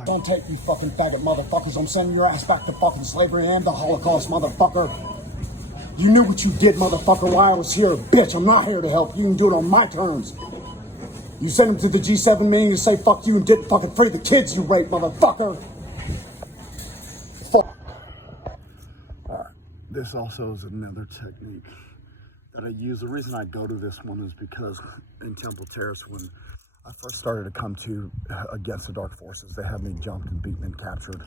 Don't take me, fucking faggot motherfuckers. I'm sending your ass back to fucking slavery and the Holocaust, motherfucker. You knew what you did, motherfucker, while I was here, bitch. I'm not here to help you and do it on my terms. You sent him to the G7 meeting to say fuck you and didn't fucking free the kids you raped, motherfucker. Fuck. Alright, this also is another technique that I use. The reason I go to this one is because in Temple Terrace, when I first started to come to against the dark forces, they had me jumped and beaten and captured.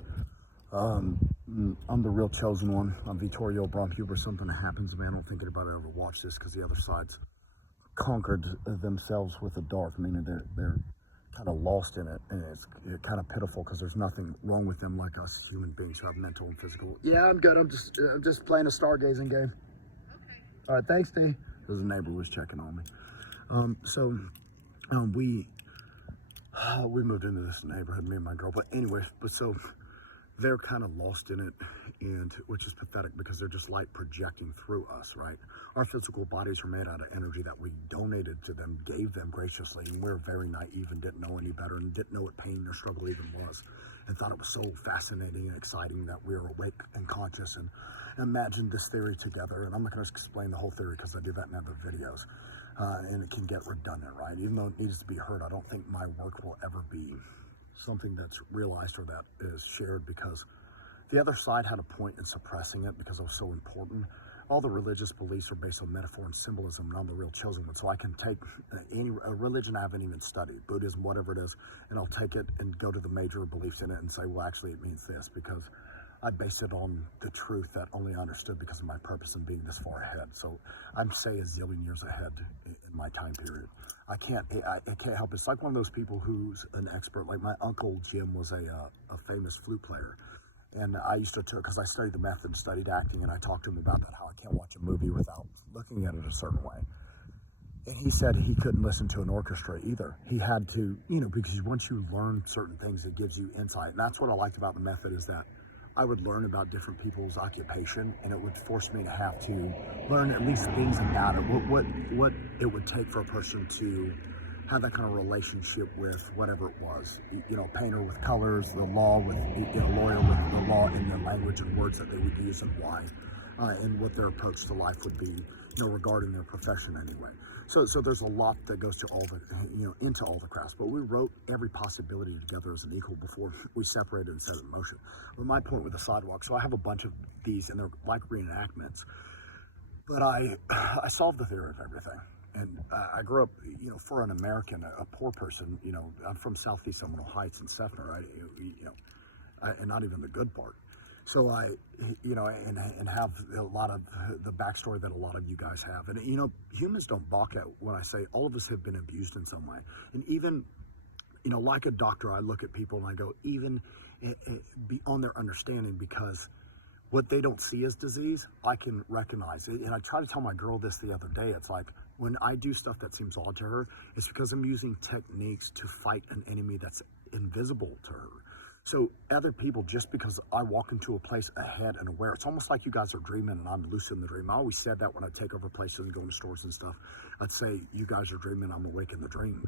I'm the real chosen one. I'm Vittorio Bromhuber. Something happens to me. I don't think anybody ever watched this because the other side's conquered themselves with the dark, meaning they're kind of lost in it, and it's kind of pitiful because there's nothing wrong with them like us human beings who have mental and physical. Yeah, I'm good. I'm just playing a stargazing game. Okay. All right, thanks, D. Because the neighbor was checking on me. We moved into this neighborhood, me and my girl. But anyway, so they're kind of lost in it, and which is pathetic because they're just light projecting through us, right? Our physical bodies are made out of energy that we donated to them, gave them graciously, and we're very naive and didn't know any better and didn't know what pain or struggle even was, and thought it was so fascinating and exciting that we were awake and conscious and imagined this theory together. And I'm not going to explain the whole theory because I do that in other videos, and it can get redundant, right? Even though it needs to be heard, I don't think my work will ever be something that's realized or that is shared, because the other side had a point in suppressing it because it was so important. All the religious beliefs are based on metaphor and symbolism, and I'm the real chosen one. So I can take a religion I haven't even studied, Buddhism, whatever it is, and I'll take it and go to the major beliefs in it and say, well, actually it means this, because I based it on the truth that only I understood because of my purpose in being this far ahead. So I'm, say, a zillion years ahead in my time period. I can't help it. It's like one of those people who's an expert. Like my uncle Jim was a famous flute player. And I used to, because I studied the method and studied acting, and I talked to him about that, how I can't watch a movie without looking at it a certain way. And he said he couldn't listen to an orchestra either. He had to, because once you learn certain things, it gives you insight. And that's what I liked about the method, is that I would learn about different people's occupation, and it would force me to have to learn at least things about it, what it would take for a person to have that kind of relationship with whatever it was. Painter with colors, the law with, lawyer with the law and the language and words that they would use and why, and what their approach to life would be, regarding their profession anyway. So there's a lot that goes to all the, into all the crafts. But we wrote every possibility together as an equal before we separated and set it in motion. But my point with the sidewalk, so I have a bunch of these, and they're like reenactments. But I solved the theory of everything. And I grew up, for an American, a poor person, I'm from Southeast Seminole Heights in Seffner, right? And not even the good part. So I, and have a lot of the backstory that a lot of you guys have. And, humans don't balk at what I say. All of us have been abused in some way. And even, like a doctor, I look at people and I go, even beyond their understanding, because what they don't see as disease, I can recognize it. And I try to tell my girl this the other day. It's like, when I do stuff that seems odd to her, it's because I'm using techniques to fight an enemy that's invisible to her. So other people, just because I walk into a place ahead and aware, it's almost like you guys are dreaming and I'm lucid in the dream. I always said that when I take over places and go into stores and stuff. I'd say, you guys are dreaming, I'm awake in the dream.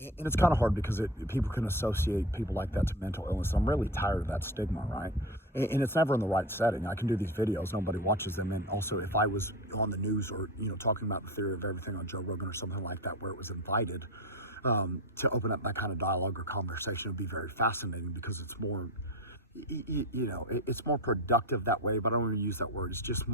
And it's kind of hard because people can associate people like that to mental illness. I'm really tired of that stigma, right? And it's never in the right setting. I can do these videos, nobody watches them. And also, if I was on the news or, talking about the theory of everything on Joe Rogan or something like that, where it was invited to open up that kind of dialogue or conversation, would be very fascinating, because it's more, it's more productive that way. But I don't want to use that word. It's just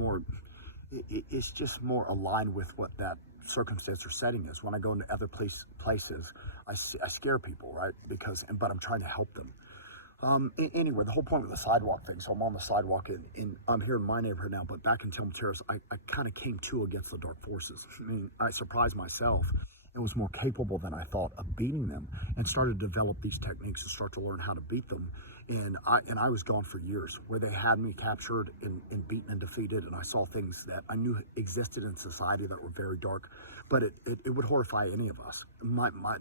more aligned with what that circumstance or setting is. When I go into other places, I scare people, right? But I'm trying to help them. Anyway, the whole point of the sidewalk thing. So I'm on the sidewalk I'm here in my neighborhood now, but back in Tillman Terrace, I kind of came to against the dark forces. I mean, I surprised myself and was more capable than I thought of beating them, and started to develop these techniques and start to learn how to beat them. And I was gone for years, where they had me captured and beaten and defeated, and I saw things that I knew existed in society that were very dark, but it would horrify any of us.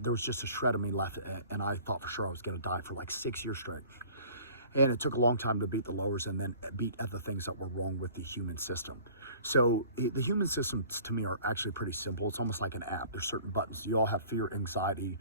There was just a shred of me left, and I thought for sure I was going to die for like 6 years straight. And it took a long time to beat the lowers and then beat other things that were wrong with the human system. So the human systems to me are actually pretty simple. It's almost like an app. There's certain buttons. You all have fear, anxiety,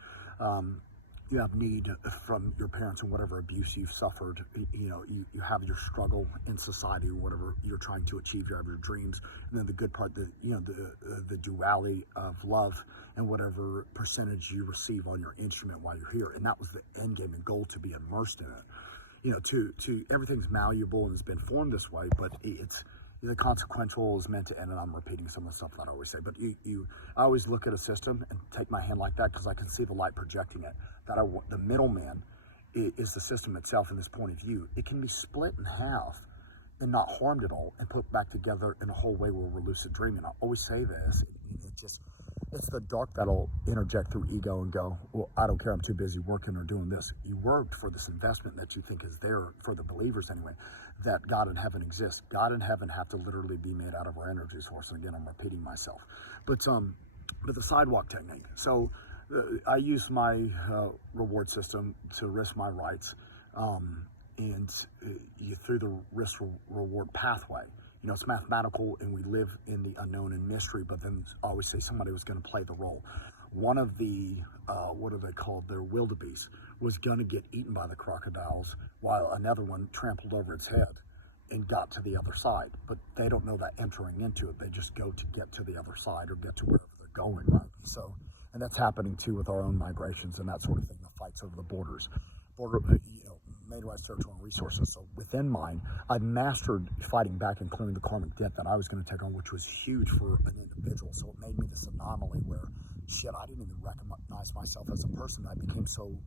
you have need from your parents and whatever abuse you've suffered. You have your struggle in society, whatever you're trying to achieve. You have your dreams, and then the good part, the duality of love and whatever percentage you receive on your instrument while you're here. And that was the end game and goal, to be immersed in it. To everything's malleable and has been formed this way, but it's the consequential is meant to end, and I'm repeating some of the stuff that I always say, but I always look at a system and take my hand like that, because I can see the light projecting it, the middleman is the system itself in this point of view. It can be split in half and not harmed at all and put back together in a whole way where we're lucid dreaming. I always say this, it's the dark that'll interject through ego and go, well, I don't care, I'm too busy working or doing this. You worked for this investment that you think is there, for the believers anyway, that God and heaven exists. God and heaven have to literally be made out of our energy source. And again, I'm repeating myself. But the sidewalk technique. So I use my reward system to risk my rights, and through the risk reward pathway. It's mathematical, and we live in the unknown and mystery, but then I always say somebody was going to play the role. One of the, what are they called? Their wildebeest was going to get eaten by the crocodiles, while another one trampled over its head and got to the other side. But they don't know that entering into it. They just go to get to the other side or get to wherever they're going, right? So, and that's happening too with our own migrations and that sort of thing, the fights over the borders. Main rights, territorial, and resources. So within mine, I mastered fighting back, including the karmic debt that I was going to take on, which was huge for an individual. So it made me this anomaly where, I didn't even recognize myself as a person. I became so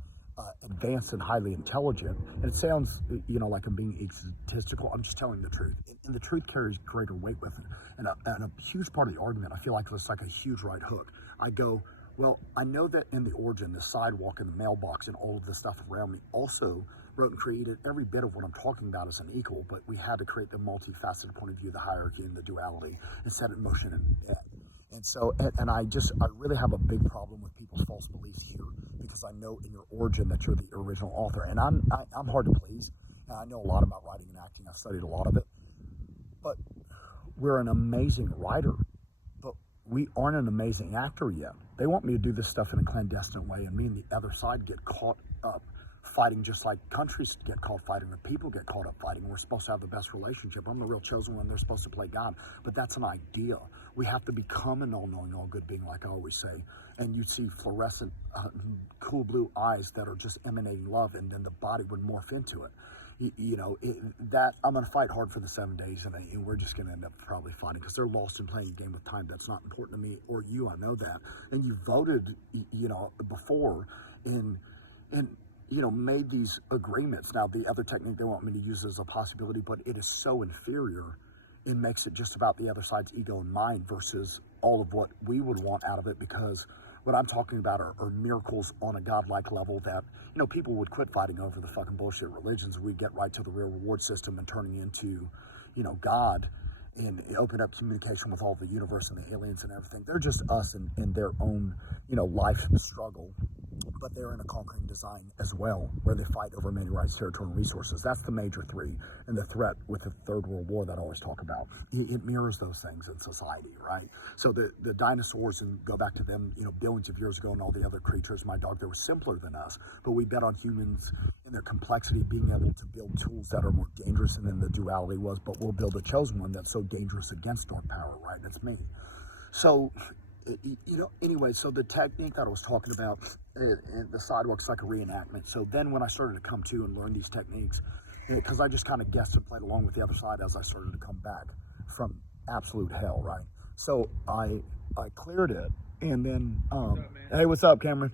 advanced and highly intelligent. And it sounds, like I'm being egotistical. I'm just telling the truth. And the truth carries greater weight with it. And a huge part of the argument, I feel like it's like a huge right hook. I go, well, I know that in the origin, the sidewalk and the mailbox and all of the stuff around me also wrote and created every bit of what I'm talking about as an equal, but we had to create the multifaceted point of view, the hierarchy and the duality, and set it in motion in dead. And so, and I really have a big problem with people's false beliefs here, because I know in your origin that you're the original author, and I'm hard to please, and I know a lot about writing and acting. I've studied a lot of it, but we're an amazing writer, but we aren't an amazing actor yet. They want me to do this stuff in a clandestine way, and me and the other side get caught up fighting, just like countries get caught fighting, the people get caught up fighting. We're supposed to have the best relationship. I'm the real chosen one. They're supposed to play God, but that's an idea. We have to become an all-knowing, all-good being, like I always say. And you'd see fluorescent, cool blue eyes that are just emanating love, and then the body would morph into it. That I'm going to fight hard for the 7 days, and we're just going to end up probably fighting, because they're lost in playing a game of time that's not important to me or you. I know that. And you voted, before, and made these agreements. Now, the other technique they want me to use as a possibility, but it is so inferior. It makes it just about the other side's ego and mind versus all of what we would want out of it, because what I'm talking about are miracles on a godlike level that, people would quit fighting over the fucking bullshit religions. We'd get right to the real reward system and turning into, God, and open up communication with all the universe and the aliens and everything. They're just us in their own, life struggle, but they're in a conquering design as well, where they fight over many rights, territory, and resources. That's the major three, and the threat with the Third World War that I always talk about. It mirrors those things in society, right? So the dinosaurs, and go back to them, billions of years ago, and all the other creatures, my dog, they were simpler than us, but we bet on humans and their complexity, being able to build tools that are more dangerous than the duality was, but we'll build a chosen one that's so dangerous against dark power, right? That's me. So, anyway, so the technique that I was talking about, the sidewalk's like a reenactment. So then when I started to come to and learn these techniques, because I just kind of guessed and played along with the other side as I started to come back from absolute hell, right? So I I cleared it, and then hey, what's up, Cameron?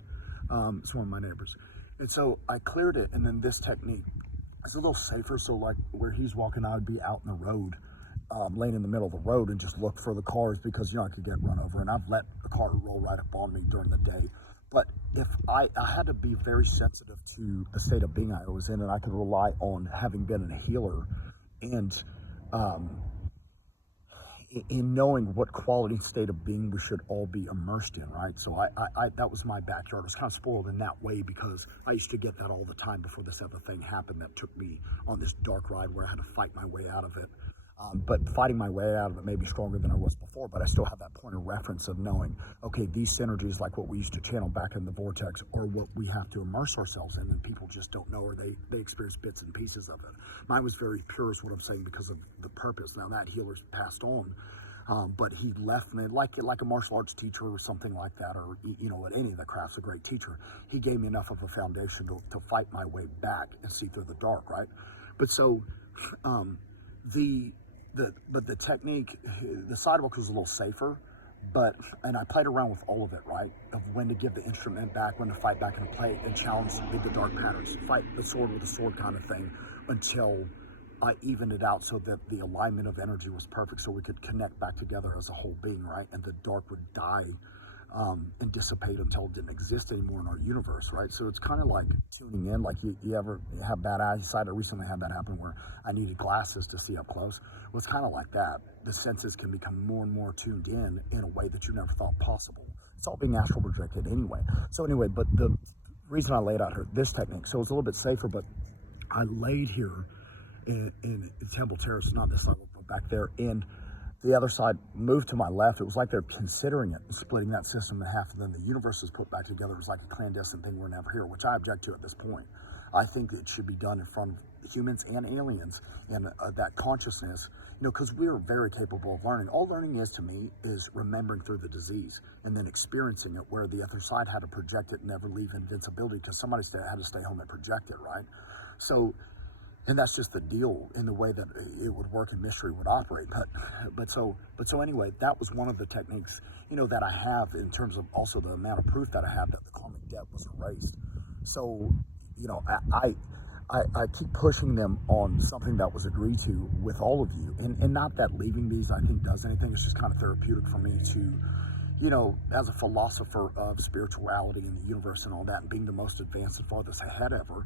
It's one of my neighbors. And so I cleared it, and then this technique is a little safer. So like where he's walking, I would be out in the road, laying in the middle of the road and just look for the cars, because I could get run over, and I've let a car roll right up on me during the day. But if I had to be very sensitive to the state of being I was in, and I could rely on having been a healer and in knowing what quality state of being we should all be immersed in, right? So I that was my backyard. I was kind of spoiled in that way, because I used to get that all the time before this other thing happened that took me on this dark ride where I had to fight my way out of it. But fighting my way out of it made me stronger than I was before, but I still have that point of reference of knowing, okay, these synergies, like what we used to channel back in the vortex, are what we have to immerse ourselves in, and people just don't know, or they experience bits and pieces of it. Mine was very pure, is what I'm saying, because of the purpose. Now that healer's passed on, but he left me like a martial arts teacher or something like that, or at any of the crafts, a great teacher. He gave me enough of a foundation to fight my way back and see through the dark, right? But so the technique, the sidewalk was a little safer, and I played around with all of it, right? Of when to give the instrument back, when to fight back and play and challenge the dark patterns, fight the sword with the sword kind of thing, until I evened it out so that the alignment of energy was perfect, so we could connect back together as a whole being, right? And the dark would die and dissipate until it didn't exist anymore in our universe, right? So it's kind of like tuning in. Like you ever have bad eyesight? I recently had that happen where I needed glasses to see up close. Well, it's kind of like that. The senses can become more and more tuned in a way that you never thought possible. It's all being astral projected anyway. So anyway, but the reason I laid out this technique, so it's a little bit safer, but I laid here in Temple Terrace, not this level, but back there, and the other side moved to my left. It was like they're considering it, splitting that system in half, and then the universe was put back together. It was like a clandestine thing we're never here, which I object to at this point. I think it should be done in front of humans and aliens, and that consciousness, because we are very capable of learning. All learning is, to me, is remembering through the disease and then experiencing it, where the other side had to project it and never leave invincibility, because somebody had to stay home and project it, right? So, and that's just the deal in the way that it would work and mystery would operate. But so anyway, that was one of the techniques, that I have, in terms of also the amount of proof that I have that the karmic debt was erased. So, I keep pushing them on something that was agreed to with all of you. And not that leaving these, I think, does anything. It's just kind of therapeutic for me to, as a philosopher of spirituality and the universe and all that, and being the most advanced and farthest ahead ever,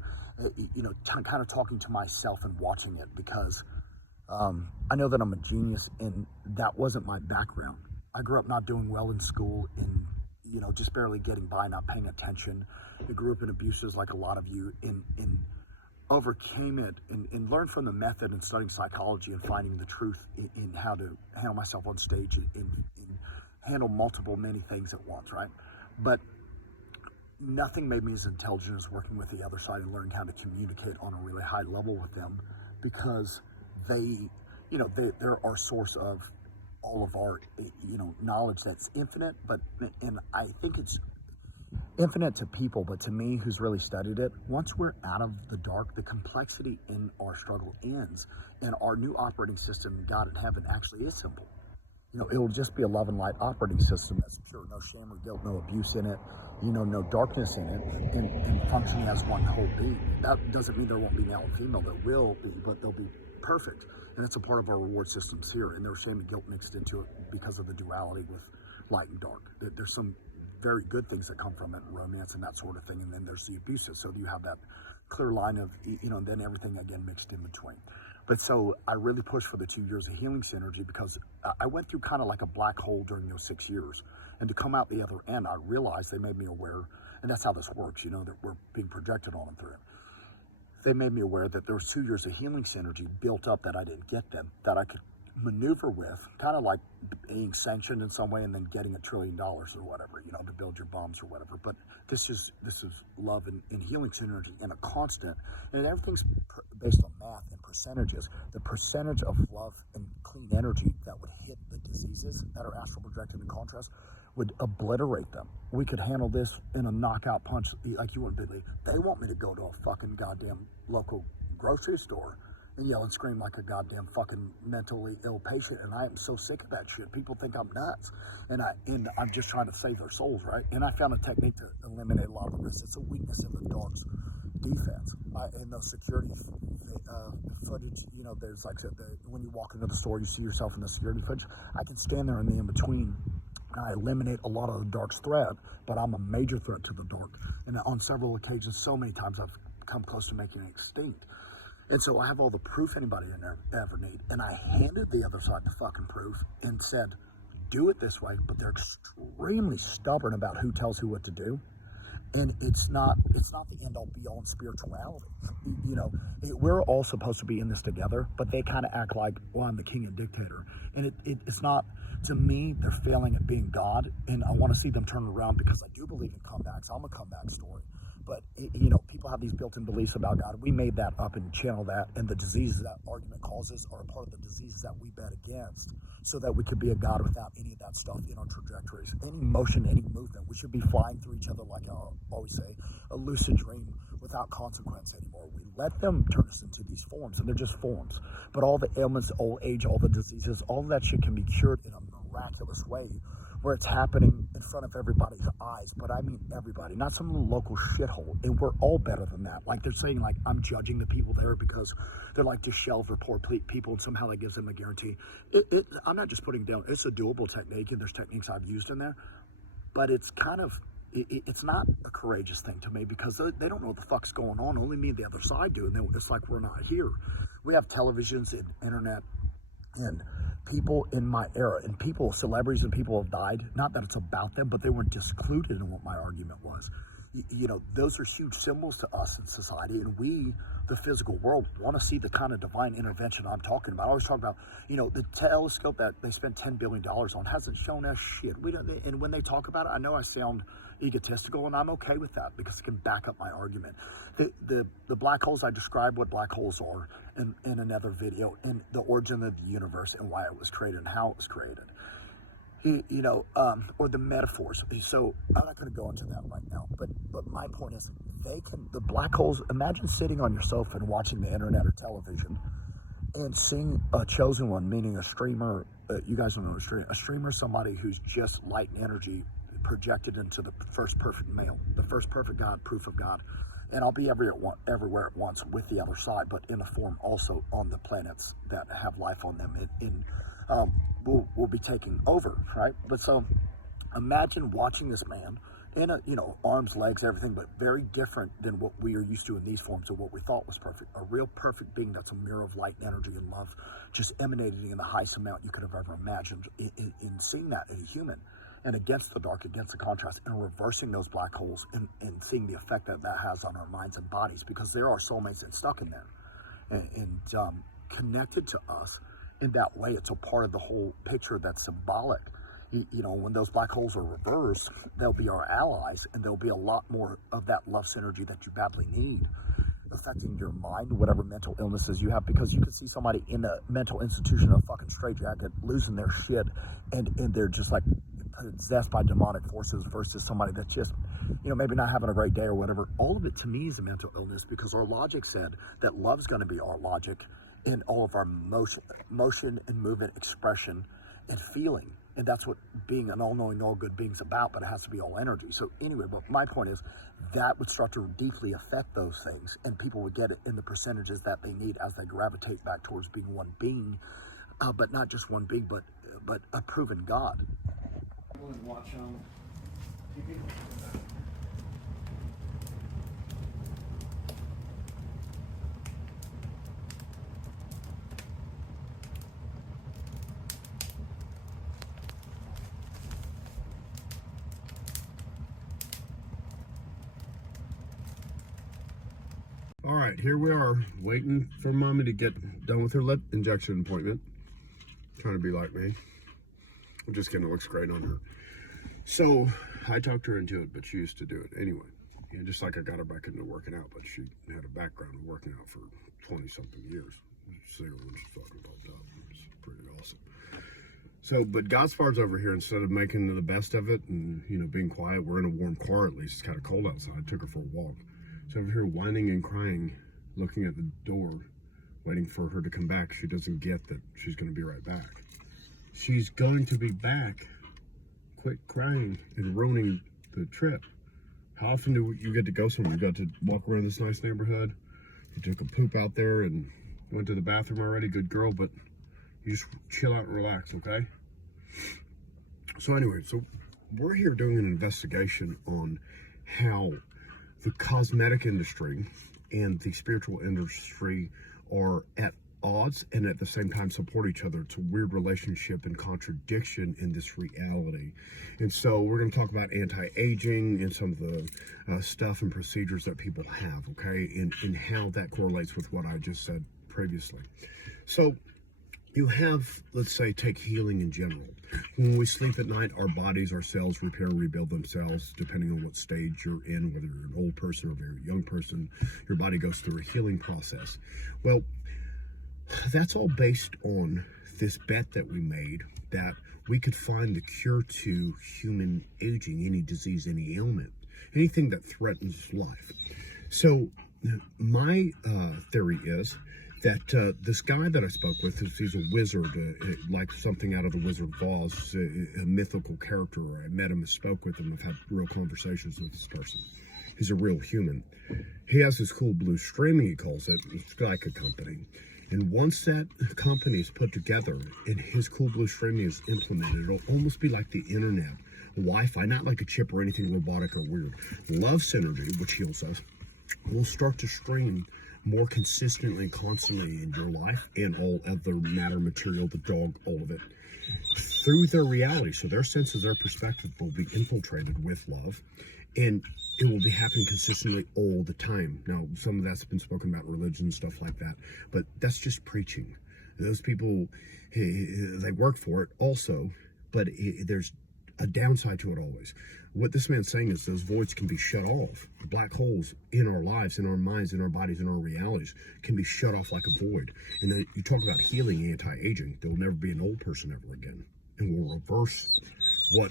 kind of talking to myself and watching it, because I know that I'm a genius, and that wasn't my background. I grew up not doing well in school, and just barely getting by, not paying attention. I grew up in abuses like a lot of you, and overcame it, and learned from the method, and studying psychology and finding the truth in how to handle myself on stage and handle many things at once, right? But nothing made me as intelligent as working with the other side and learning how to communicate on a really high level with them, because they're our source of all of our, knowledge that's infinite, and I think it's infinite to people, but to me, who's really studied it, once we're out of the dark, the complexity in our struggle ends, and our new operating system, God in heaven, actually is simple. It will just be a love and light operating system that's pure, no shame or guilt, no abuse in it, no darkness in it, and functioning as one whole being. That doesn't mean there won't be male and female. There will be, but they'll be perfect. And it's a part of our reward systems here. And there's shame and guilt mixed into it because of the duality with light and dark. There's some very good things that come from it, romance and that sort of thing. And then there's the abusive. So you have that clear line of, and then everything again mixed in between. But so I really pushed for the 2 years of healing synergy, because I went through kind of like a black hole during those 6 years. And to come out the other end, I realized they made me aware, and that's how this works, that we're being projected on and through it. They made me aware that there was 2 years of healing synergy built up that I didn't get then, that I could maneuver with, kind of like being sanctioned in some way and then getting $1 trillion or whatever, to build your bombs or whatever. But this is love and healing synergy and a constant, and everything's based on math and percentages. The percentage of love and clean energy that would hit the diseases that are astral projected in contrast would obliterate them. We could handle this in a knockout punch like you wouldn't believe. They want me to go to a fucking goddamn local grocery store and yell and scream like a goddamn fucking mentally ill patient. And I am so sick of that shit. People think I'm nuts, and I'm just trying to save their souls, right? And I found a technique to eliminate a lot of the risks. It's a weakness in the dark's defense. In those security footage, you know, there's like when you walk into the store, you see yourself in the security footage. I can stand there in the in-between, and I eliminate a lot of the dark's threat, but I'm a major threat to the dark. And on several occasions, so many times I've come close to making it extinct. And so I have all the proof anybody in there ever need. And I handed the other side the fucking proof and said, do it this way, but they're extremely stubborn about who tells who what to do. And it's not the end all be all in spirituality. You know, we're all supposed to be in this together, but they kind of act like, well, I'm the king and dictator. And it's not, to me, they're failing at being God. And I want to see them turn around, because I do believe in comebacks. I'm a comeback story. But, you know, people have these built-in beliefs about God. We made that up and channeled that, and the diseases that argument causes are a part of the diseases that we bet against, so that we could be a God without any of that stuff in our trajectories. Any motion, any movement, we should be flying through each other, like I always say, a lucid dream without consequence anymore. We let them turn us into these forms, and they're just forms. But all the ailments, old age, all the diseases, all of that shit can be cured in a miraculous way, where it's happening in front of everybody's eyes. But I mean everybody, not some local shithole. And we're all better than that. Like, they're saying, like, I'm judging the people there because they're like just shells or poor people, and somehow that gives them a guarantee. I'm not just putting it down. It's a doable technique, and there's techniques I've used in there. But it's kind of, it's not a courageous thing to me, because they don't know what the fuck's going on. Only me and the other side do. And it's like we're not here. We have televisions and internet and people in my era, and people, celebrities and people have died. Not that it's about them, but they weren't discluded in what my argument was. You know, those are huge symbols to us in society, and we, the physical world, want to see the kind of divine intervention I'm talking about. I always talk about, you know, the telescope that they spent $10 billion on hasn't shown us shit. And when they talk about it, I know I sound egotistical, and I'm okay with that, because it can back up my argument. The black holes, I describe what black holes are in another video, and the origin of the universe and why it was created and how it was created. You know, or the metaphors. So I'm not going to go into that right now, but my point is, the black holes, imagine sitting on your sofa and watching the internet or television and seeing a chosen one, meaning a streamer. You guys don't know a streamer is somebody who's just light and energy projected into the first perfect male, the first perfect God, proof of God. And I'll be everywhere at once with the other side, but in a form also on the planets that have life on them. Will be taking over, right? But so imagine watching this man in a, you know, arms, legs, everything, but very different than what we are used to in these forms of what we thought was perfect. A real perfect being that's a mirror of light, energy, and love, just emanating in the highest amount you could have ever imagined. In seeing that in a human, and against the dark, against the contrast, and reversing those black holes, and seeing the effect that has on our minds and bodies, because there are soulmates that's stuck in there and connected to us in that way. It's a part of the whole picture that's symbolic. You know, when those black holes are reversed, they'll be our allies, and there'll be a lot more of that love synergy that you badly need, affecting your mind, whatever mental illnesses you have, because you can see somebody in a mental institution, a fucking straitjacket, losing their shit, and they're just like possessed by demonic forces, versus somebody that's just, you know, maybe not having a great day or whatever. All of it to me is a mental illness, because our logic said that love's going to be our logic in all of our motion and movement, expression and feeling. And that's what being an all-knowing, all-good being's about, but it has to be all energy. So anyway, but my point is that would start to deeply affect those things, and people would get it in the percentages that they need as they gravitate back towards being one being, but not just one being, but a proven God. Watch TV. All right, here we are, waiting for Mommy to get done with her lip injection appointment. Trying to be like me. I'm just kidding, it looks great on her. So, I talked her into it, but she used to do it anyway. And just like I got her back into working out, but she had a background of working out for 20-something years. See her when she's fucking popped up. It's pretty awesome. So, but Godspar's over here, instead of making the best of it and, you know, being quiet, we're in a warm car at least. It's kind of cold outside. I took her for a walk. So over here whining and crying, looking at the door waiting for her to come back. She doesn't get that she's going to be right back. She's going to be back. Quit crying and ruining the trip. How often do you get to go somewhere? You got to walk around this nice neighborhood. You took a poop out there and went to the bathroom already. Good girl, but you just chill out and relax, okay? So anyway, so we're here doing an investigation on how the cosmetic industry and the spiritual industry are at odds and at the same time support each other. It's a weird relationship and contradiction in this reality. And so we're going to talk about anti-aging and some of the stuff and procedures that people have, okay, and how that correlates with what I just said previously. So you have, let's say, take healing in general. When we sleep at night, our bodies, our cells repair and rebuild themselves depending on what stage you're in, whether you're an old person or a very young person. Your body goes through a healing process. Well, that's all based on this bet that we made that we could find the cure to human aging, any disease, any ailment, anything that threatens life. So my theory is that this guy that I spoke with, he's a wizard, like something out of the Wizard of Oz, a mythical character. I met him and spoke with him. I've had real conversations with this person. He's a real human. He has this cool blue streaming, he calls it. It's like a company. And once that company is put together and his cool blue streaming is implemented, it'll almost be like the internet, Wi-Fi, not like a chip or anything robotic or weird. Love Synergy, which heals us, will start to stream more consistently and constantly in your life and all other matter, material, the dog, all of it, through their reality. So their senses, their perspective will be infiltrated with love, and it will be happening consistently all the time. Now, some of that's been spoken about religion and stuff like that, but that's just preaching. Those people, they work for it also, but there's a downside to it always. What this man's saying is those voids can be shut off. The black holes in our lives, in our minds, in our bodies, in our realities can be shut off like a void. And then you talk about healing, anti-aging. There'll never be an old person ever again. And we'll reverse what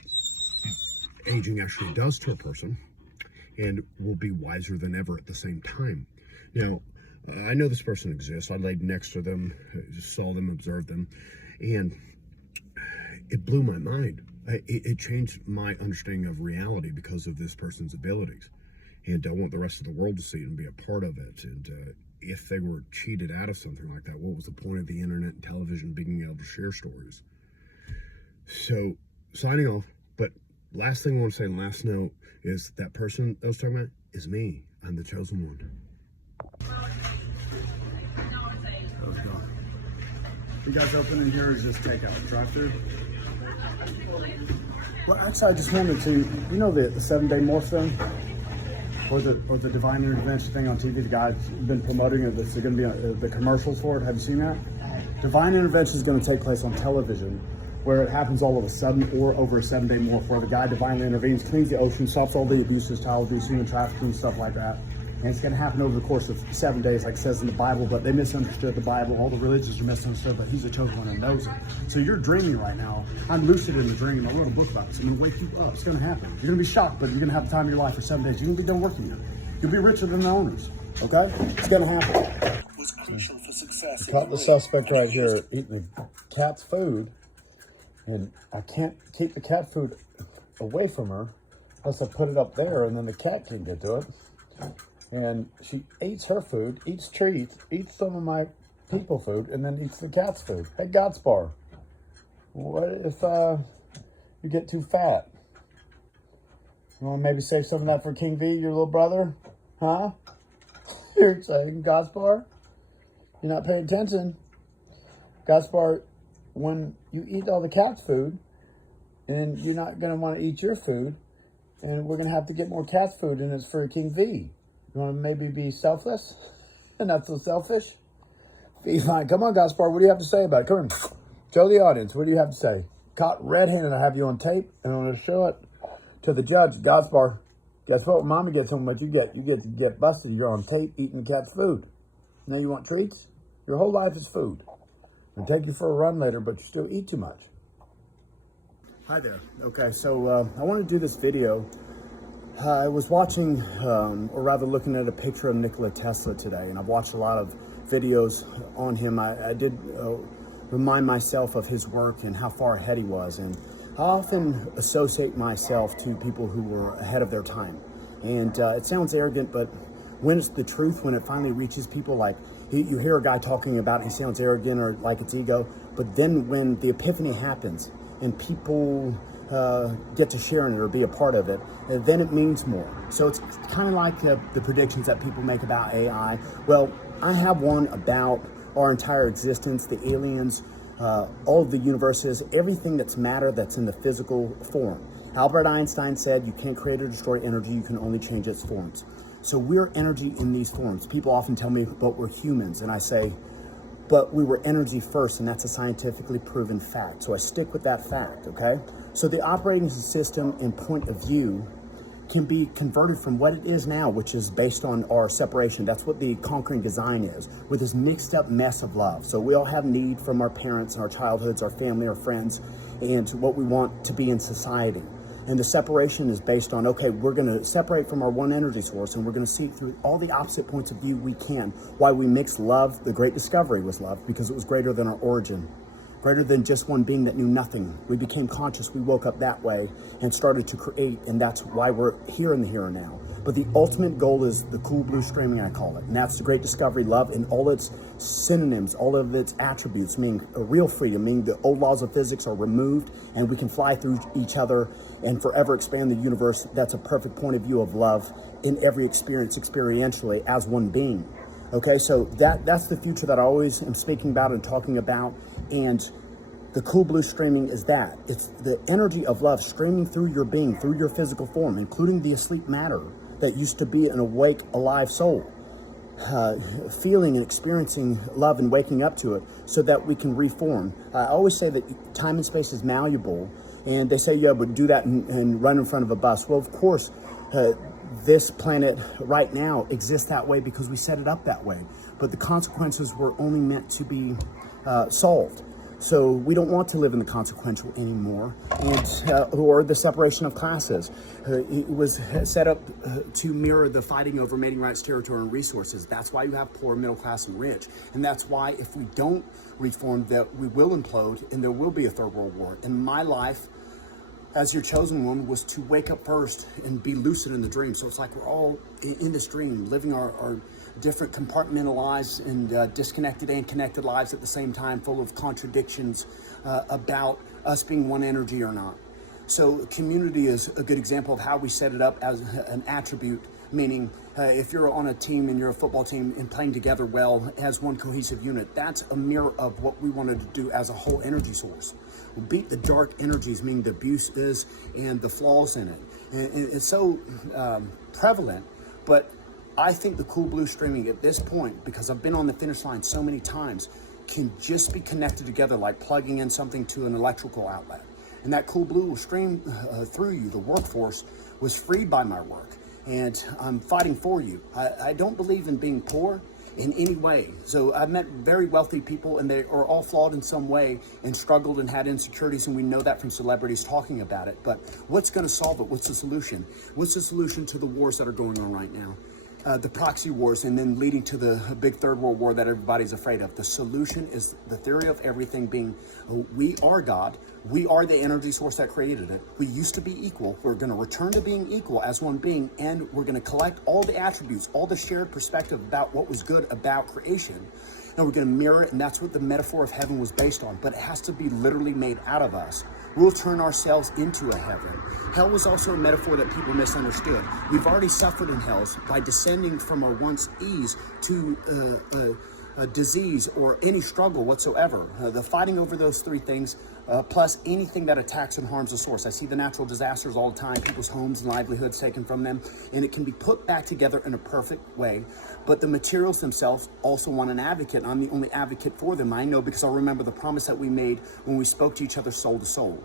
aging actually does to a person, and we'll be wiser than ever at the same time. Now, I know this person exists. I laid next to them, saw them, observed them, and it blew my mind. It changed my understanding of reality because of this person's abilities. And I want the rest of the world to see it and be a part of it. And if they were cheated out of something like that, what was the point of the internet and television being able to share stories? So, signing off. But last thing I want to say, last note, is that person I was talking about is me. I'm the chosen one. Let's go. You guys open in here or is just takeout? Drive-through? Well, actually, I just wanted to, you know, the 7-day morph thing, or the divine intervention thing on TV. The guy's been promoting it. This is going to be the commercials for it. Have you seen that? Divine intervention is going to take place on television, where it happens all of a sudden or over a 7-day morph, where the guy divinely intervenes, cleans the ocean, stops all the abuses, child abuse, human trafficking, stuff like that. And it's going to happen over the course of 7 days, like it says in the Bible, but they misunderstood the Bible. All the religions are misunderstood, but he's a chosen one and knows it. So you're dreaming right now. I'm lucid in the dream. I wrote a book about this. I'm going to wake you up. It's going to happen. You're going to be shocked, but you're going to have the time of your life for 7 days. You're going to be done working here. You'll be richer than the owners. Okay? It's going to happen. I caught the suspect right here eating the cat's food, and I can't keep the cat food away from her unless I put it up there, and then the cat can't get to it. And she eats her food, eats treats, eats some of my people food, and then eats the cat's food. Hey, Godspar, what if you get too fat? You want to maybe save some of that for King V, your little brother? Huh? You're saying, Godspar? You're not paying attention. Godspar, when you eat all the cat's food, and you're not going to want to eat your food, and we're going to have to get more cat's food, and it's for King V. You want to maybe be selfless and not so selfish? Be fine. Come on, Gaspar. What do you have to say about it? Come on. Show the audience. What do you have to say? Caught red-handed. I have you on tape, and I'm going to show it to the judge. Gaspar, guess what? When Mama gets home, what you get? You get to get busted. You're on tape eating cat's food. Now you want treats? Your whole life is food. I'll take you for a run later, but you still eat too much. Hi there. Okay, so I want to do this video. I was watching, or rather looking at a picture of Nikola Tesla today, and I've watched a lot of videos on him, I did remind myself of his work and how far ahead he was. And I often associate myself to people who were ahead of their time. And it sounds arrogant, but when it's the truth, when it finally reaches people, like you hear a guy talking about it, he sounds arrogant or like it's ego, but then when the epiphany happens and people get to share in it or be a part of it, then it means more. So it's kind of like the predictions that people make about AI. Well, I have one about our entire existence, the aliens, all of the universes, everything that's matter that's in the physical form. Albert Einstein said you can't create or destroy energy, you can only change its forms. So we're energy in these forms. People often tell me, but we're humans. And I say, but we were energy first, and that's a scientifically proven fact. So I stick with that fact, okay? So the operating system and point of view can be converted from what it is now, which is based on our separation. That's what the conquering design is, with this mixed up mess of love. So we all have need from our parents and our childhoods, our family, our friends, and what we want to be in society. And the separation is based on, okay, we're going to separate from our one energy source, and we're going to see through all the opposite points of view we can. Why we mix love, the great discovery was love, because it was greater than our origin, greater than just one being that knew nothing. We became conscious, we woke up that way and started to create, and that's why we're here in the here and now. But the ultimate goal is the cool blue streaming, I call it. And that's the great discovery, love, in all its synonyms, all of its attributes, meaning a real freedom, meaning the old laws of physics are removed and we can fly through each other and forever expand the universe. That's a perfect point of view of love in every experience, experientially, as one being. Okay, so that's the future that I always am speaking about and talking about. And the cool blue streaming is that. It's the energy of love streaming through your being, through your physical form, including the asleep matter that used to be an awake, alive soul, feeling and experiencing love and waking up to it so that we can reform. I always say that time and space is malleable, and they say, yeah, but do that and run in front of a bus. Well, of course, this planet right now exists that way because we set it up that way, but the consequences were only meant to be solved. So we don't want to live in the consequential anymore, and or the separation of classes. It was set up to mirror the fighting over mating rights, territory, and resources. That's why you have poor, middle class, and rich. And that's why if we don't reform, that we will implode and there will be a third world war. In my life, as your chosen one, was to wake up first and be lucid in the dream. So it's like we're all in this dream, living our different compartmentalized and disconnected and connected lives at the same time, full of contradictions about us being one energy or not. So community is a good example of how we set it up as an attribute, meaning if you're on a team and you're a football team and playing together well as one cohesive unit, that's a mirror of what we wanted to do as a whole energy source. We'll beat the dark energies, meaning the abuses and the flaws in it. And it's so prevalent, but I think the cool blue streaming at this point, because I've been on the finish line so many times, can just be connected together like plugging in something to an electrical outlet. And that cool blue will stream through you. The workforce was freed by my work, and I'm fighting for you. I don't believe in being poor in any way. So I've met very wealthy people, and they are all flawed in some way and struggled and had insecurities, and we know that from celebrities talking about it. But what's going to solve it? What's the solution? What's the solution to the wars that are going on right now? The proxy wars, and then leading to the big third world war that everybody's afraid of. The solution is the theory of everything being, we are God. We are the energy source that created it. We used to be equal. We're going to return to being equal as one being, and we're going to collect all the attributes, all the shared perspective about what was good about creation, and we're going to mirror it, and that's what the metaphor of heaven was based on. But it has to be literally made out of us. We'll turn ourselves into a heaven. Hell was also a metaphor that people misunderstood. We've already suffered in hells by descending from our once ease to a disease or any struggle whatsoever. The fighting over those three things, plus anything that attacks and harms the source. I see the natural disasters all the time, people's homes and livelihoods taken from them, and it can be put back together in a perfect way. But the materials themselves also want an advocate. I'm the only advocate for them. I know because I remember the promise that we made when we spoke to each other soul to soul.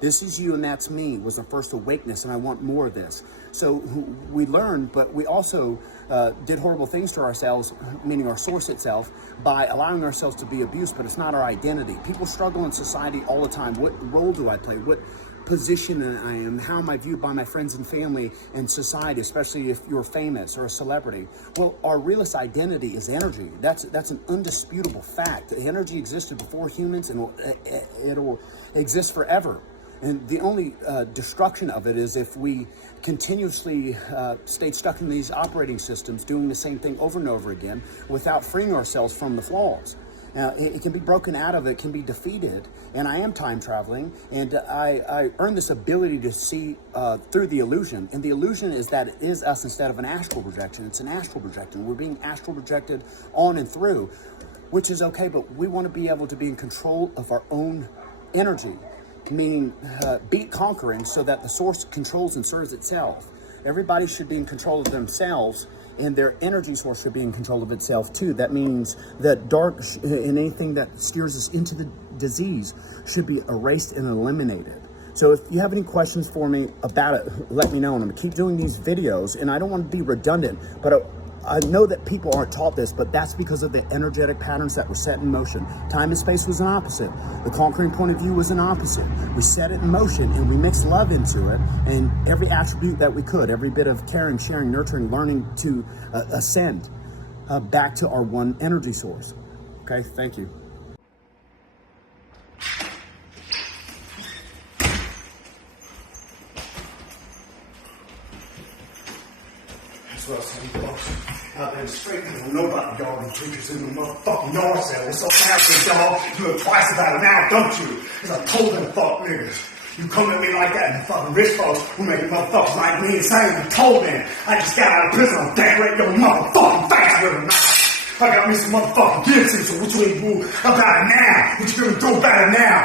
This is you and that's me was the first awakeness, and I want more of this. So we learned, but we also did horrible things to ourselves, meaning our source itself, by allowing ourselves to be abused, but it's not our identity. People struggle in society all the time. What role do I play? position I am, how am I viewed by my friends and family and society, especially if you're famous or a celebrity? Well, our realist identity is energy. That's an undisputable fact. Energy existed before humans, and it'll exist forever. And the only destruction of it is if we continuously stay stuck in these operating systems, doing the same thing over and over again without freeing ourselves from the flaws. Now, it can be broken out of, it can be defeated, and I am time traveling, and I earned this ability to see through the illusion, and the illusion is that it is us instead of an astral projection. It's an astral projection. We're being astral projected on and through, which is okay, but we want to be able to be in control of our own energy, meaning beat conquering so that the source controls and serves itself. Everybody should be in control of themselves, and their energy source should be in control of itself too. That means that dark and anything that steers us into the disease should be erased and eliminated. So if you have any questions for me about it, let me know. And I'm gonna keep doing these videos, and I don't want to be redundant, but I know that people aren't taught this, but that's because of the energetic patterns that were set in motion. Time and space was an opposite. The conquering point of view was an opposite. We set it in motion, and we mixed love into it, and every attribute that we could, every bit of caring, sharing, nurturing, learning to ascend back to our one energy source. Okay, thank you. That's what I said, folks. I've been straight from nobody, y'all, and creatures in the motherfucking yard sale. What's up, happening, dog? You look twice about it now, don't you? Because I told them fuck niggas. You come at me like that, and the fucking rich folks who make motherfuckers like me insane. You told them. I just got out of prison. I'll decorate your motherfucking face with a knife. I got me some motherfucking guillotine, so what you ain't do about it now? What you gonna do about it now?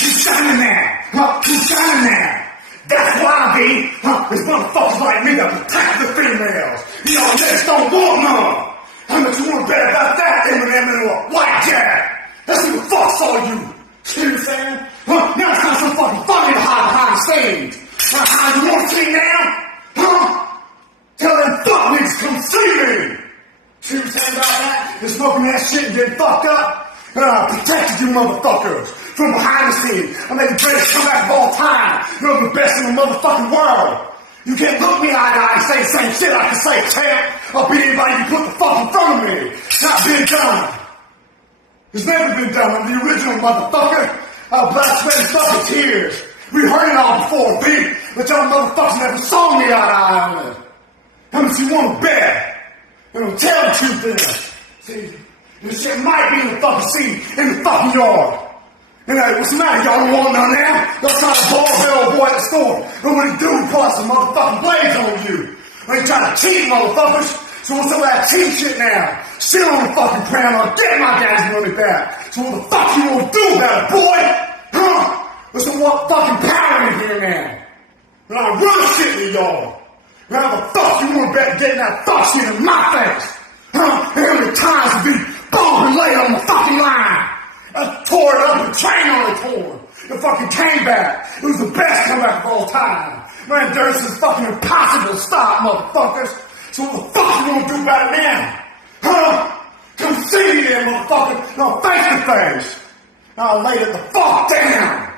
Who's shining now? Huh? Who's shining now? That's why I be, it's motherfuckers like me that protect the females. Y'all niggas don't want none. How much you wanna bet about that, Eminem and a white jack? Let's see what fuck saw you. See what I'm saying? Now it's not so fucking funny to hide behind the stage. How you wanna see now? Tell them fuck niggas come see me. See what I'm saying about that? You're smoking that shit and getting fucked up? I protected you motherfuckers from behind the scenes. I made the greatest comeback of all time. You're the best in the motherfucking world. You can't look me eye to eye and say the same shit I can say, champ. I'll beat anybody you put the fuck in front of me. It's not being done. It's never been done. I'm the original motherfucker. Our blood, sweat, and fucking tears. We heard it all before, B. But y'all motherfuckers never saw me eye to eye on it. How much you want to bet? And I'll tell the truth then. See? This shit might be in the fucking seat, in the fucking yard. And hey, what's the matter? Y'all don't want none now? Y'all trying to ball hell boy at the store. And what he do, he pull some motherfucking blades on you. And he trying to cheat, motherfuckers. So what's some of that cheat shit now? Sit on the fucking ground, I'll get my dad's money back. So what the fuck you gonna do about it, boy? There's some fucking power in here now. And I run shit to y'all. And how the fuck you wanna bet getting that fuck shit in my face? And how many times have you bombed and laid on the fucking line? I tore it up and train on it torn. It fucking came back. It was the best comeback of all time. Man, there's this fucking impossible to stop, motherfuckers. So what the fuck you gonna do about it now? Come see me then, motherfucker. No, face to face. I'll lay it the fuck down.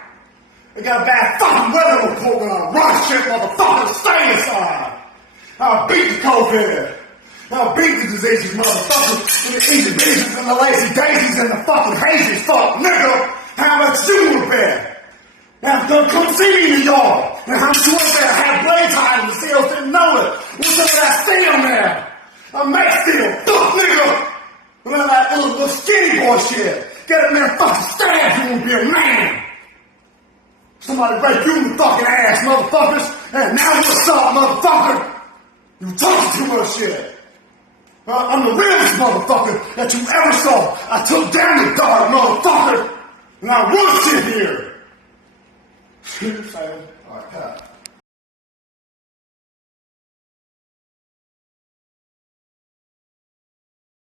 They got a bad fucking weather report when I run shit, motherfucker. Stay inside. I'll beat the COVID. I'll beat the diseases, motherfucker. And the easy beaches and the lazy daisies and the fucking hazies, fuck, nigga. How much you would bet? Now, come see me in the yard. And how much you would bet? I had blades hiding, the seals didn't know it. What's up with that steel now? I make steel, fuck, nigga. Remember that little skinny boy shit. Get up there and fucking stab you and be a man. Somebody break you in the fucking ass, motherfuckers. And now what's up, motherfucker? You talking too much shit. I'm the realest motherfucker that you ever saw. I took down the dark motherfucker. And I run shit here. See what I'm saying? Alright, cut.